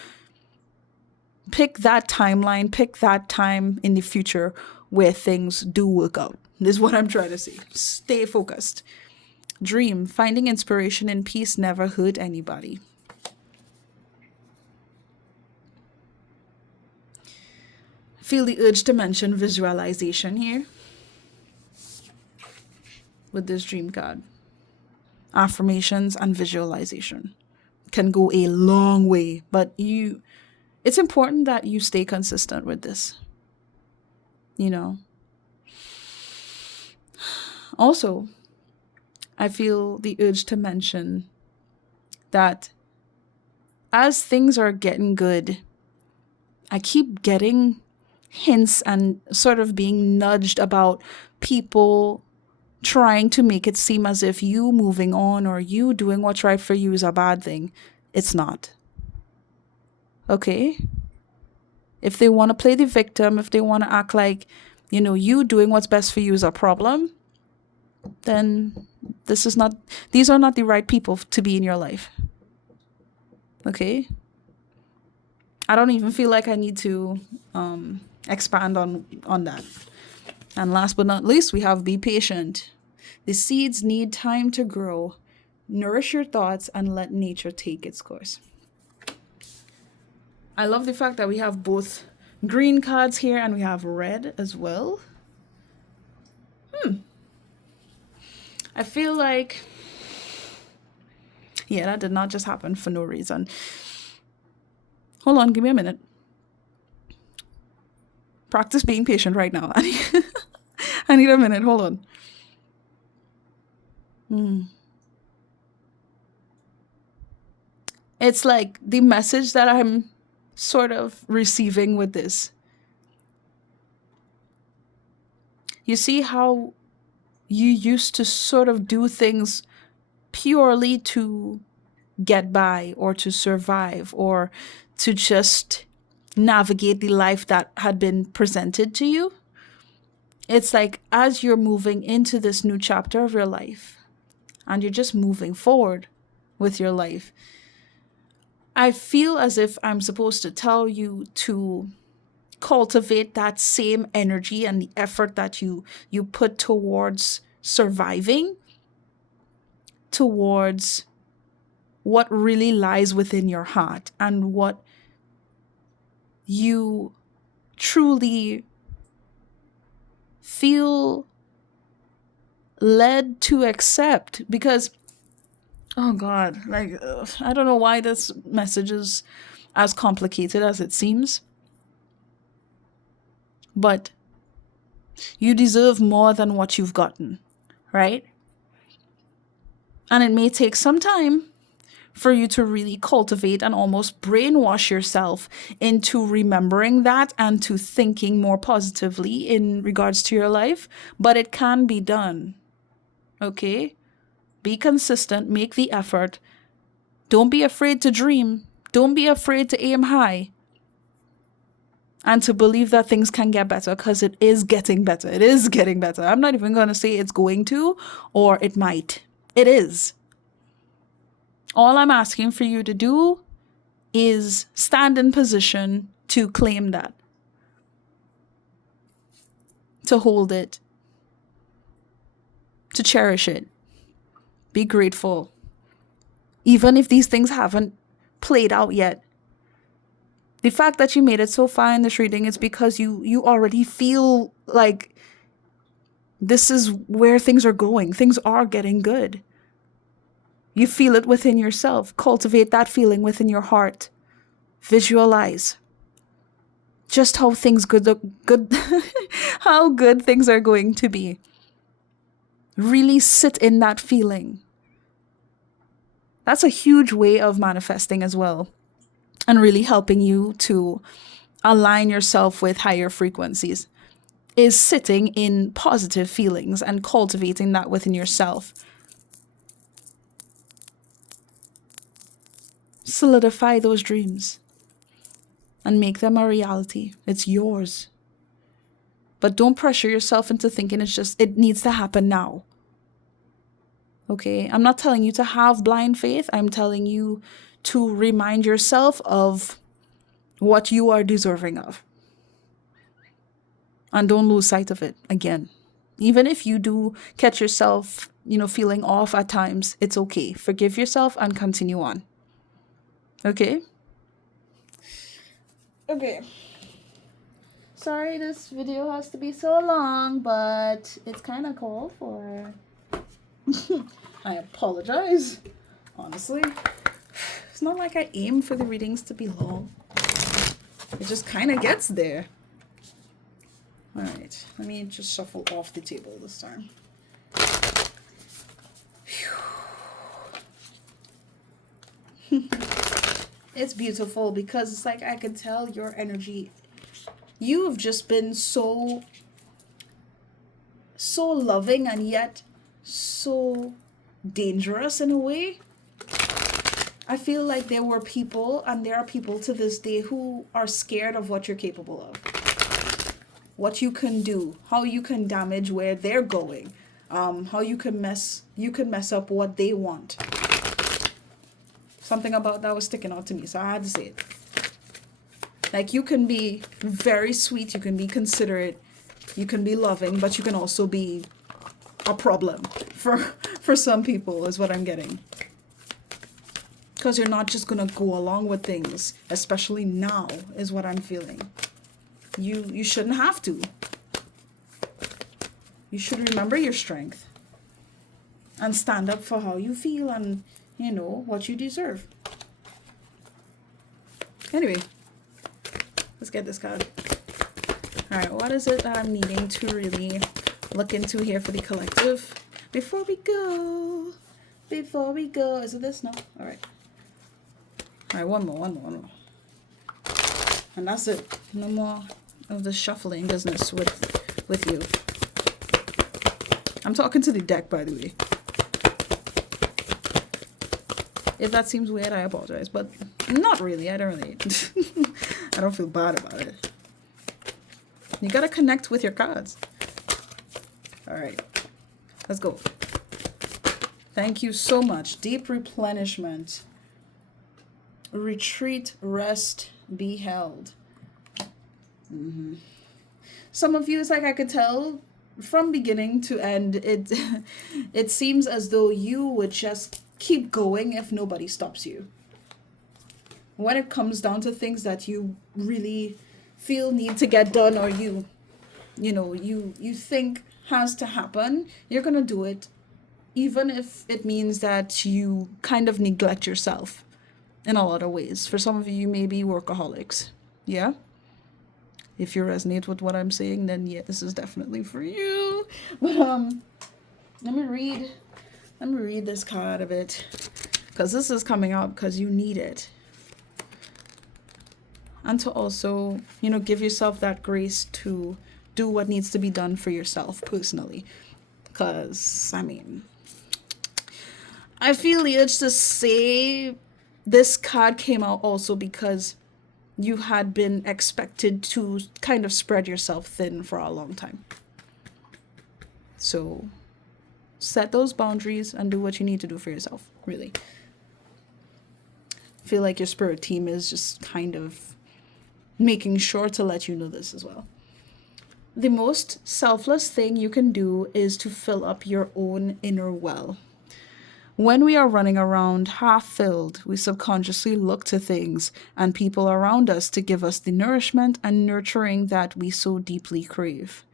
Pick that timeline, pick that time in the future where things do work out. This is what I'm trying to say. Stay focused. Dream. Finding inspiration and peace never hurt anybody. Feel the urge to mention visualization here with this dream card. Affirmations and visualization can go a long way, but it's important that you stay consistent with this. Also, I feel the urge to mention that as things are getting good, I keep getting hints and sort of being nudged about people trying to make it seem as if you moving on or you doing what's right for you is a bad thing. It's not. Okay? If they want to play the victim, if they want to act like, you doing what's best for you is a problem, then these are not the right people to be in your life. Okay? I don't even feel like I need to expand on that. And last but not least, we have be patient. The seeds need time to grow. Nourish your thoughts and let nature take its course. I love the fact that we have both green cards here and we have red as well. I feel like, yeah, that did not just happen for no reason. Hold on, give me a minute. Practice being patient right now. I need a minute, hold on. It's like the message that I'm sort of receiving with this. You see how you used to sort of do things purely to get by or to survive or to just navigate the life that had been presented to you. It's like as you're moving into this new chapter of your life and you're just moving forward with your life, I feel as if I'm supposed to tell you to cultivate that same energy and the effort that you put towards surviving, towards what really lies within your heart and what you truly feel led to accept. Because, oh God, like, I don't know why this message is as complicated as it seems, but you deserve more than what you've gotten, right? And it may take some time for you to really cultivate and almost brainwash yourself into remembering that and to thinking more positively in regards to your life. But it can be done. Okay? Be consistent. Make the effort. Don't be afraid to dream. Don't be afraid to aim high. And to believe that things can get better, because it is getting better. It is getting better. I'm not even going to say it's going to or it might. It is. All I'm asking for you to do is stand in position to claim that, to hold it, to cherish it. Be grateful. Even if these things haven't played out yet. The fact that you made it so far in this reading is because you already feel like this is where things are going. Things are getting good. You feel it within yourself. Cultivate that feeling within your heart. Visualize just how things good how good things are going to be. Really sit in that feeling. That's a huge way of manifesting as well, and really helping you to align yourself with higher frequencies, is sitting in positive feelings and cultivating that within yourself. Solidify those dreams and make them a reality. It's yours. But don't pressure yourself into thinking it needs to happen now. Okay? I'm not telling you to have blind faith. I'm telling you to remind yourself of what you are deserving of. And don't lose sight of it again. Even if you do catch yourself, feeling off at times, it's okay. Forgive yourself and continue on. Okay? Okay. Sorry this video has to be so long, but it's kind of called for. I apologize. Honestly. It's not like I aim for the readings to be long. It just kind of gets there. Alright. Let me just shuffle off the table this time. It's beautiful because it's like I can tell your energy. You've just been so loving and yet so dangerous in a way. I feel like there were people, and there are people to this day, who are scared of what you're capable of. What you can do, how you can damage where they're going, how you can mess up what they want. Something about that was sticking out to me, so I had to say it. Like, you can be very sweet, you can be considerate, you can be loving, but you can also be a problem for some people, is what I'm getting. Because you're not just going to go along with things, especially now, is what I'm feeling. You shouldn't have to. You should remember your strength and stand up for how you feel and, what you deserve. Anyway, let's get this card. Alright, what is it that I'm needing to really look into here for the collective? Before we go, is it this? No? Alright. Alright, one more. And that's it. No more of the shuffling business with you. I'm talking to the deck, by the way. If that seems weird, I apologize. But not really. I don't really. I don't feel bad about it. You gotta connect with your cards. All right. Let's go. Thank you so much. Deep replenishment. Retreat, rest, be held. Some of you, it's like I could tell from beginning to end, it seems as though you would just keep going if nobody stops you. When it comes down to things that you really feel need to get done, or you think has to happen, you're gonna do it, even if it means that you kind of neglect yourself in a lot of ways. For some of you, you may be workaholics. Yeah? If you resonate with what I'm saying, then yeah, this is definitely for you. But let me read this card a bit, because this is coming out because you need it. And to also, give yourself that grace to do what needs to be done for yourself personally. Because, I feel the urge to say this card came out also because you had been expected to kind of spread yourself thin for a long time. So set those boundaries and do what you need to do for yourself, really. I feel like your spirit team is just kind of making sure to let you know this as well. The most selfless thing you can do is to fill up your own inner well. When we are running around half filled, we subconsciously look to things and people around us to give us the nourishment and nurturing that we so deeply crave.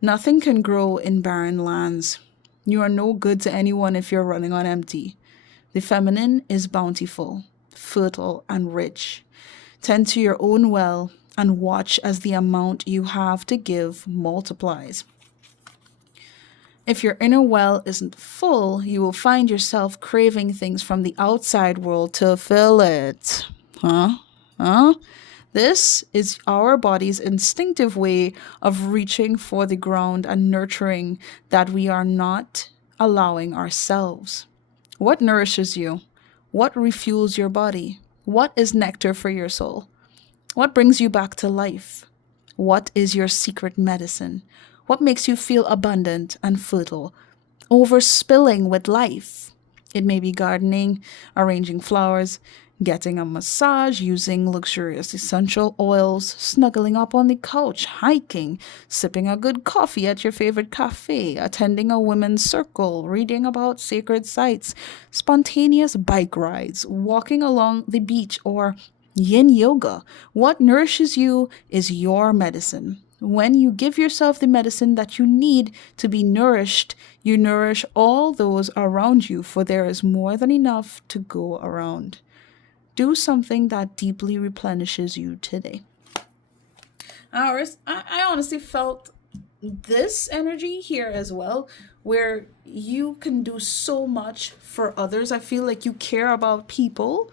Nothing can grow in barren lands. You are no good to anyone if you're running on empty. The feminine is bountiful, fertile, and rich. Tend to your own well and watch as the amount you have to give multiplies. If your inner well isn't full, you will find yourself craving things from the outside world to fill it. This is our body's instinctive way of reaching for the ground and nurturing that we are not allowing ourselves. What nourishes you? What refuels your body? What is nectar for your soul? What brings you back to life? What is your secret medicine? What makes you feel abundant and fertile, overspilling with life? It may be gardening, arranging flowers, getting a massage, using luxurious essential oils, snuggling up on the couch, hiking, sipping a good coffee at your favorite cafe, attending a women's circle, reading about sacred sites, spontaneous bike rides, walking along the beach, or yin yoga. What nourishes you is your medicine. When you give yourself the medicine that you need to be nourished, you nourish all those around you, for there is more than enough to go around. Do something that deeply replenishes you today. I honestly felt this energy here as well, where you can do so much for others. I feel like you care about people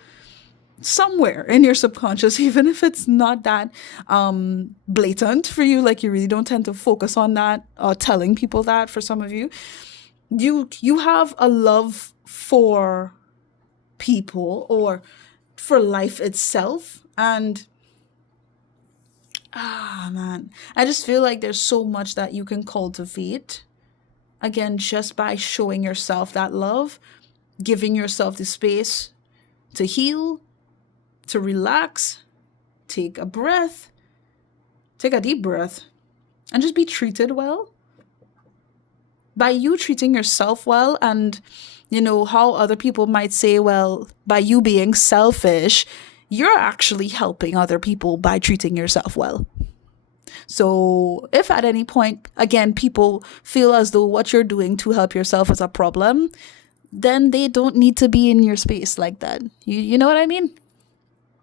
somewhere in your subconscious, even if it's not that blatant for you, like you really don't tend to focus on that or telling people that. For some of you, you have a love for people or for life itself. And man, I just feel like there's so much that you can cultivate, again, just by showing yourself that love, giving yourself the space to heal, to relax, take a breath, take a deep breath, and just be treated well. By you treating yourself well, and how other people might say, well, by you being selfish, you're actually helping other people by treating yourself well. So if at any point, again, people feel as though what you're doing to help yourself is a problem, then they don't need to be in your space like that. You know what I mean?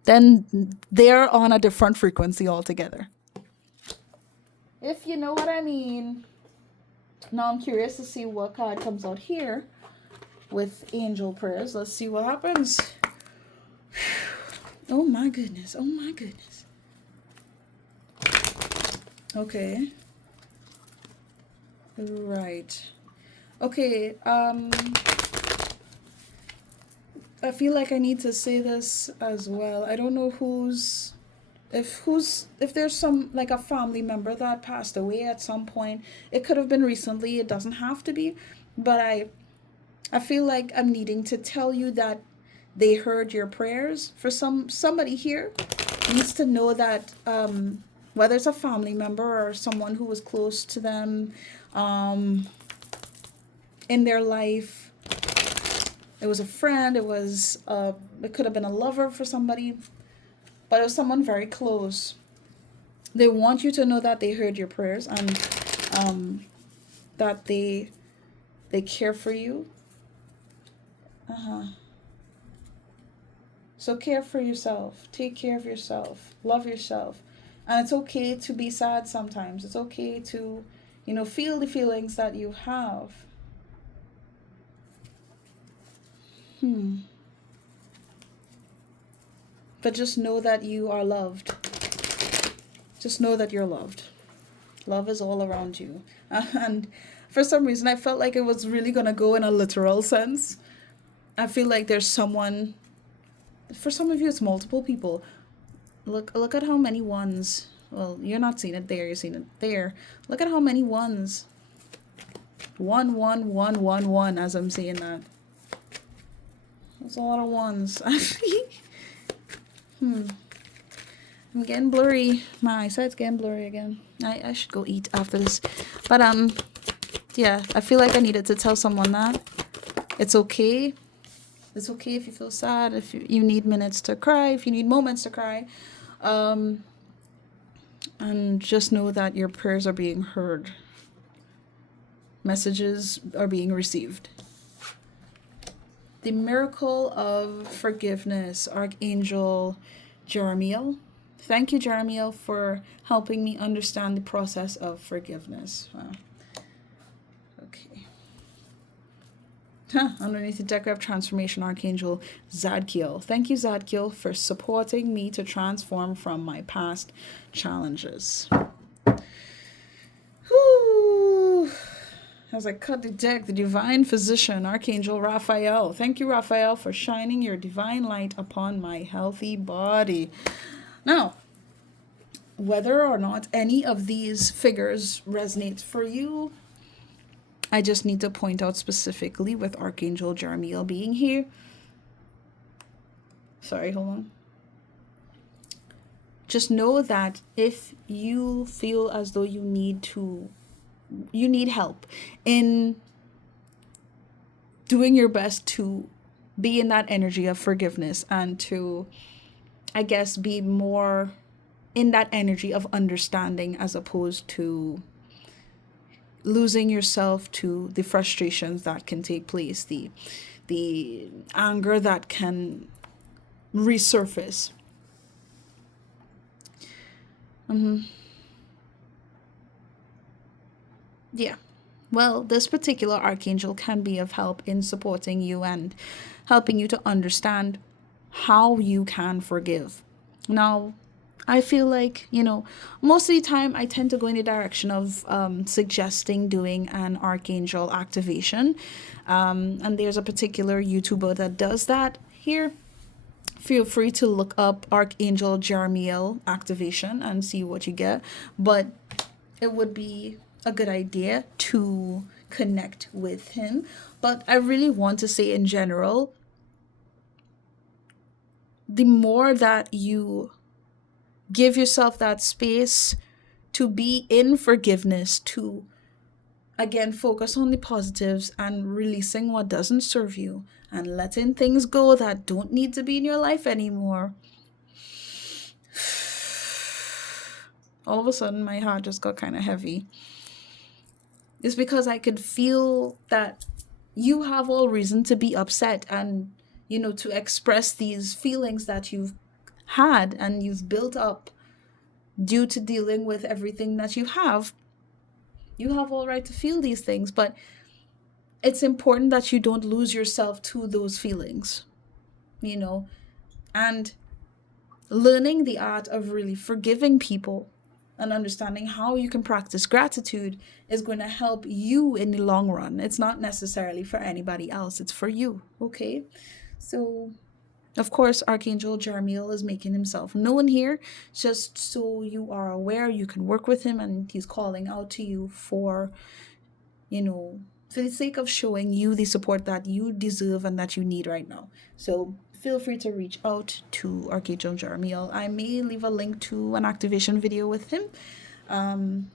Then they're on a different frequency altogether. If you know what I mean. Now I'm curious to see what card comes out here with angel prayers. Let's see what happens. Oh my goodness. Oh my goodness. Okay. Right. Okay. I feel like I need to say this as well. I don't know if there's some like a family member that passed away at some point. It could have been recently, it doesn't have to be, but I feel like I'm needing to tell you that they heard your prayers. For somebody here needs to know that whether it's a family member or someone who was close to them um in their life, it was a friend, it could have been a lover for somebody, but it was someone very close. They want you to know that they heard your prayers, and that they care for you. Uh-huh. So care for yourself. Take care of yourself. Love yourself. And it's okay to be sad sometimes. It's okay to, feel the feelings that you have. Hmm. But just know that you are loved. Just know that you're loved. Love is all around you. And for some reason, I felt like it was really going to go in a literal sense. I feel like there's someone, for some of you, it's multiple people. Look at how many ones. Well, you're not seeing it there, you're seeing it there. Look at how many ones. One, one, one, one, one, as I'm saying that. There's a lot of ones. I'm getting blurry. My eyesight's getting blurry again. I should go eat after this. But yeah, I feel like I needed to tell someone that. It's okay. It's okay if you feel sad, if you need minutes to cry, if you need moments to cry. And just know that your prayers are being heard. Messages are being received. The miracle of forgiveness, Archangel Jeremiel. Thank you, Jeremiel, for helping me understand the process of forgiveness. Wow. Okay. Underneath the deck, we have Transformation Archangel Zadkiel. Thank you, Zadkiel, for supporting me to transform from my past challenges. Whew. As I cut the deck, the Divine Physician, Archangel Raphael. Thank you, Raphael, for shining your divine light upon my healthy body. Now, whether or not any of these figures resonate for you, I just need to point out specifically with Archangel Jeremiel being here. Sorry, hold on. Just know that if you feel as though you need help in doing your best to be in that energy of forgiveness and to, I guess, be more in that energy of understanding as opposed to losing yourself to the frustrations that can take place, the anger that can resurface. Yeah. Well, this particular archangel can be of help in supporting you and helping you to understand how you can forgive. Now, I feel like, most of the time I tend to go in the direction of suggesting doing an archangel activation. And there's a particular YouTuber that does that here. Feel free to look up Archangel Jeremiel activation and see what you get. But it would be a good idea to connect with him. But I really want to say in general, the more that you give yourself that space to be in forgiveness, to again focus on the positives and releasing what doesn't serve you and letting things go that don't need to be in your life anymore. All of a sudden my heart just got kind of heavy. It's because I could feel that you have all reason to be upset and, to express these feelings that you've had and you've built up due to dealing with everything that you have. You have all right to feel these things, but it's important that you don't lose yourself to those feelings, and learning the art of really forgiving people and understanding how you can practice gratitude is going to help you in the long run. It's not necessarily for anybody else. It's for you. Okay. So, of course, Archangel Jeremiel is making himself known here, just so you are aware. You can work with him, and he's calling out to you for, you know, for the sake of showing you the support that you deserve and that you need right now. So feel free to reach out to Archangel Jeremiel. I may leave a link to an activation video with him.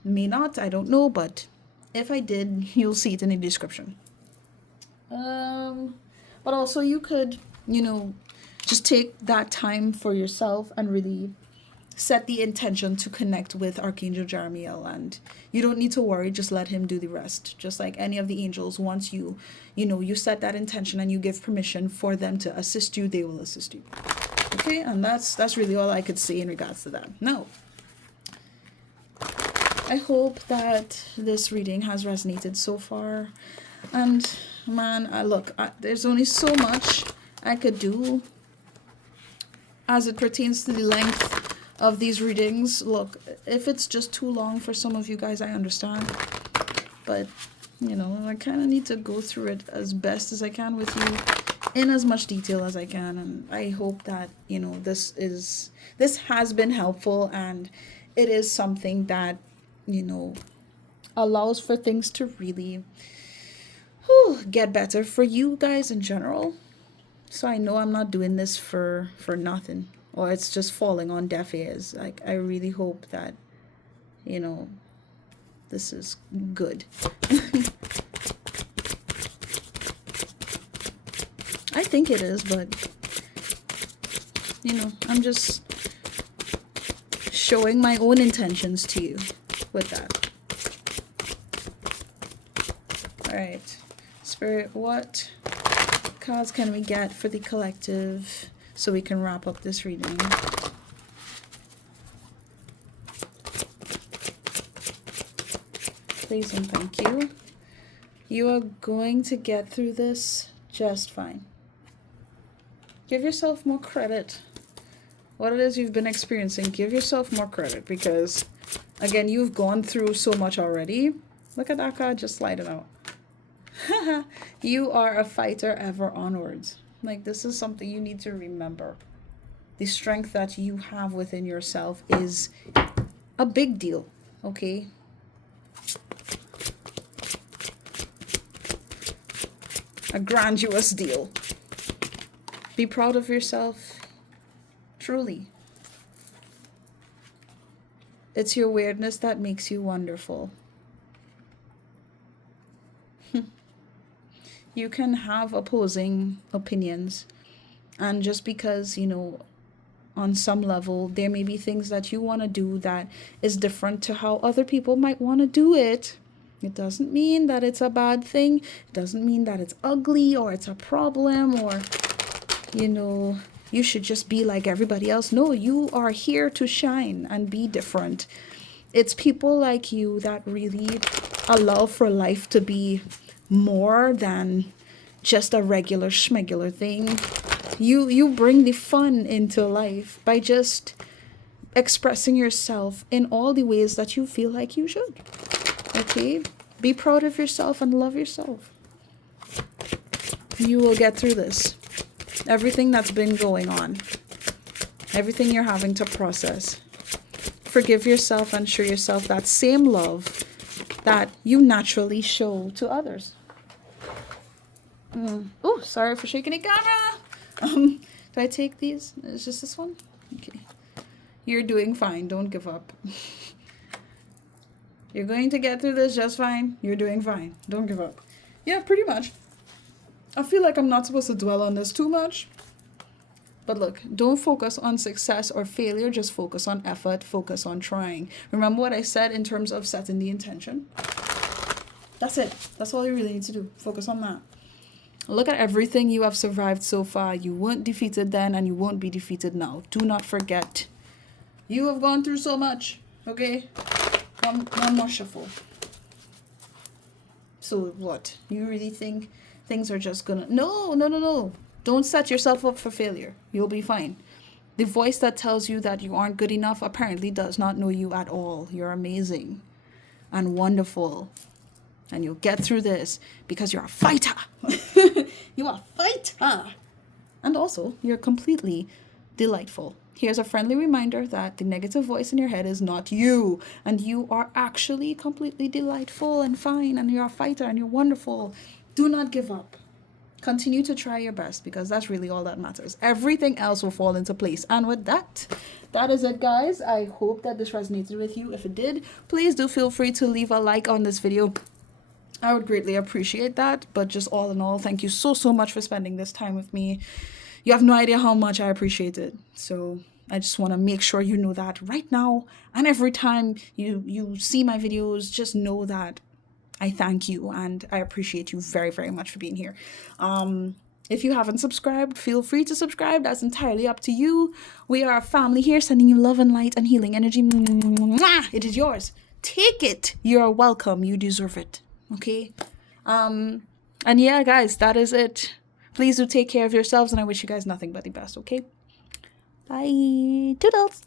May not, I don't know, but if I did, you'll see it in the description. But also you could, just take that time for yourself and really set the intention to connect with Archangel Jeremiel, and you don't need to worry, just let him do the rest. Just like any of the angels, once you set that intention and you give permission for them to assist you, they will assist you. Okay, and that's really all I could say in regards to that. Now, I hope that this reading has resonated so far. And man, there's only so much I could do as it pertains to the length of these readings. Look, if it's just too long for some of you guys, I understand. But, I kind of need to go through it as best as I can with you in as much detail as I can. And I hope that, this has been helpful, and it is something that, allows for things to really get better for you guys in general. So I know I'm not doing this for nothing, or it's just falling on deaf ears. Like, I really hope that, this is good. I think it is, but, I'm just showing my own intentions to you with that. Alright, Spirit, what cards can we get for the collective so we can wrap up this reading? Please and thank you. You are going to get through this just fine. Give yourself more credit. What it is you've been experiencing, give yourself more credit, because, again, you've gone through so much already. Look at that card just sliding out. You are a fighter ever onwards. Like, this is something you need to remember. The strength that you have within yourself is a big deal, okay? A grandiose deal. Be proud of yourself. Truly. It's your weirdness that makes you wonderful. You can have opposing opinions, and just because, on some level, there may be things that you want to do that is different to how other people might want to do it. It doesn't mean that it's a bad thing. It doesn't mean that it's ugly or it's a problem, or, you should just be like everybody else. No, you are here to shine and be different. It's people like you that really allow for life to be more than just a regular schmegular thing. You bring the fun into life by just expressing yourself in all the ways that you feel like you should. Okay? Be proud of yourself and love yourself. You will get through this. Everything that's been going on, everything you're having to process, forgive yourself and show yourself that same love that you naturally show to others. Oh, sorry for shaking the camera. Do I take these? Is just this one? Okay. You're doing fine. Don't give up. You're going to get through this just fine. You're doing fine. Don't give up. Yeah, pretty much. I feel like I'm not supposed to dwell on this too much. But look, don't focus on success or failure. Just focus on effort. Focus on trying. Remember what I said in terms of setting the intention? That's it. That's all you really need to do. Focus on that. Look at everything you have survived so far. You weren't defeated then, and you won't be defeated now. Do not forget. You have gone through so much. Okay? One more shuffle. So what? You really think things are just gonna... No. Don't set yourself up for failure. You'll be fine. The voice that tells you that you aren't good enough apparently does not know you at all. You're amazing and wonderful. And you'll get through this because you're a fighter. You are a fighter. And also, you're completely delightful. Here's a friendly reminder that the negative voice in your head is not you, and you are actually completely delightful and fine, and you're a fighter and you're wonderful. Do not give up. Continue to try your best because that's really all that matters. Everything else will fall into place. And with that, that is it, guys. I hope that this resonated with you. If it did, please do feel free to leave a like on this video. I would greatly appreciate that. But just all in all, thank you so, so much for spending this time with me. You have no idea how much I appreciate it. So I just want to make sure you know that right now. And every time you see my videos, just know that I thank you and I appreciate you very, very much for being here. If you haven't subscribed, feel free to subscribe. That's entirely up to you. We are a family here, sending you love and light and healing energy. It is yours. Take it. You're welcome. You deserve it. Okay? And yeah, guys, that is it. Please do take care of yourselves, and I wish you guys nothing but the best, okay? Bye. Toodles.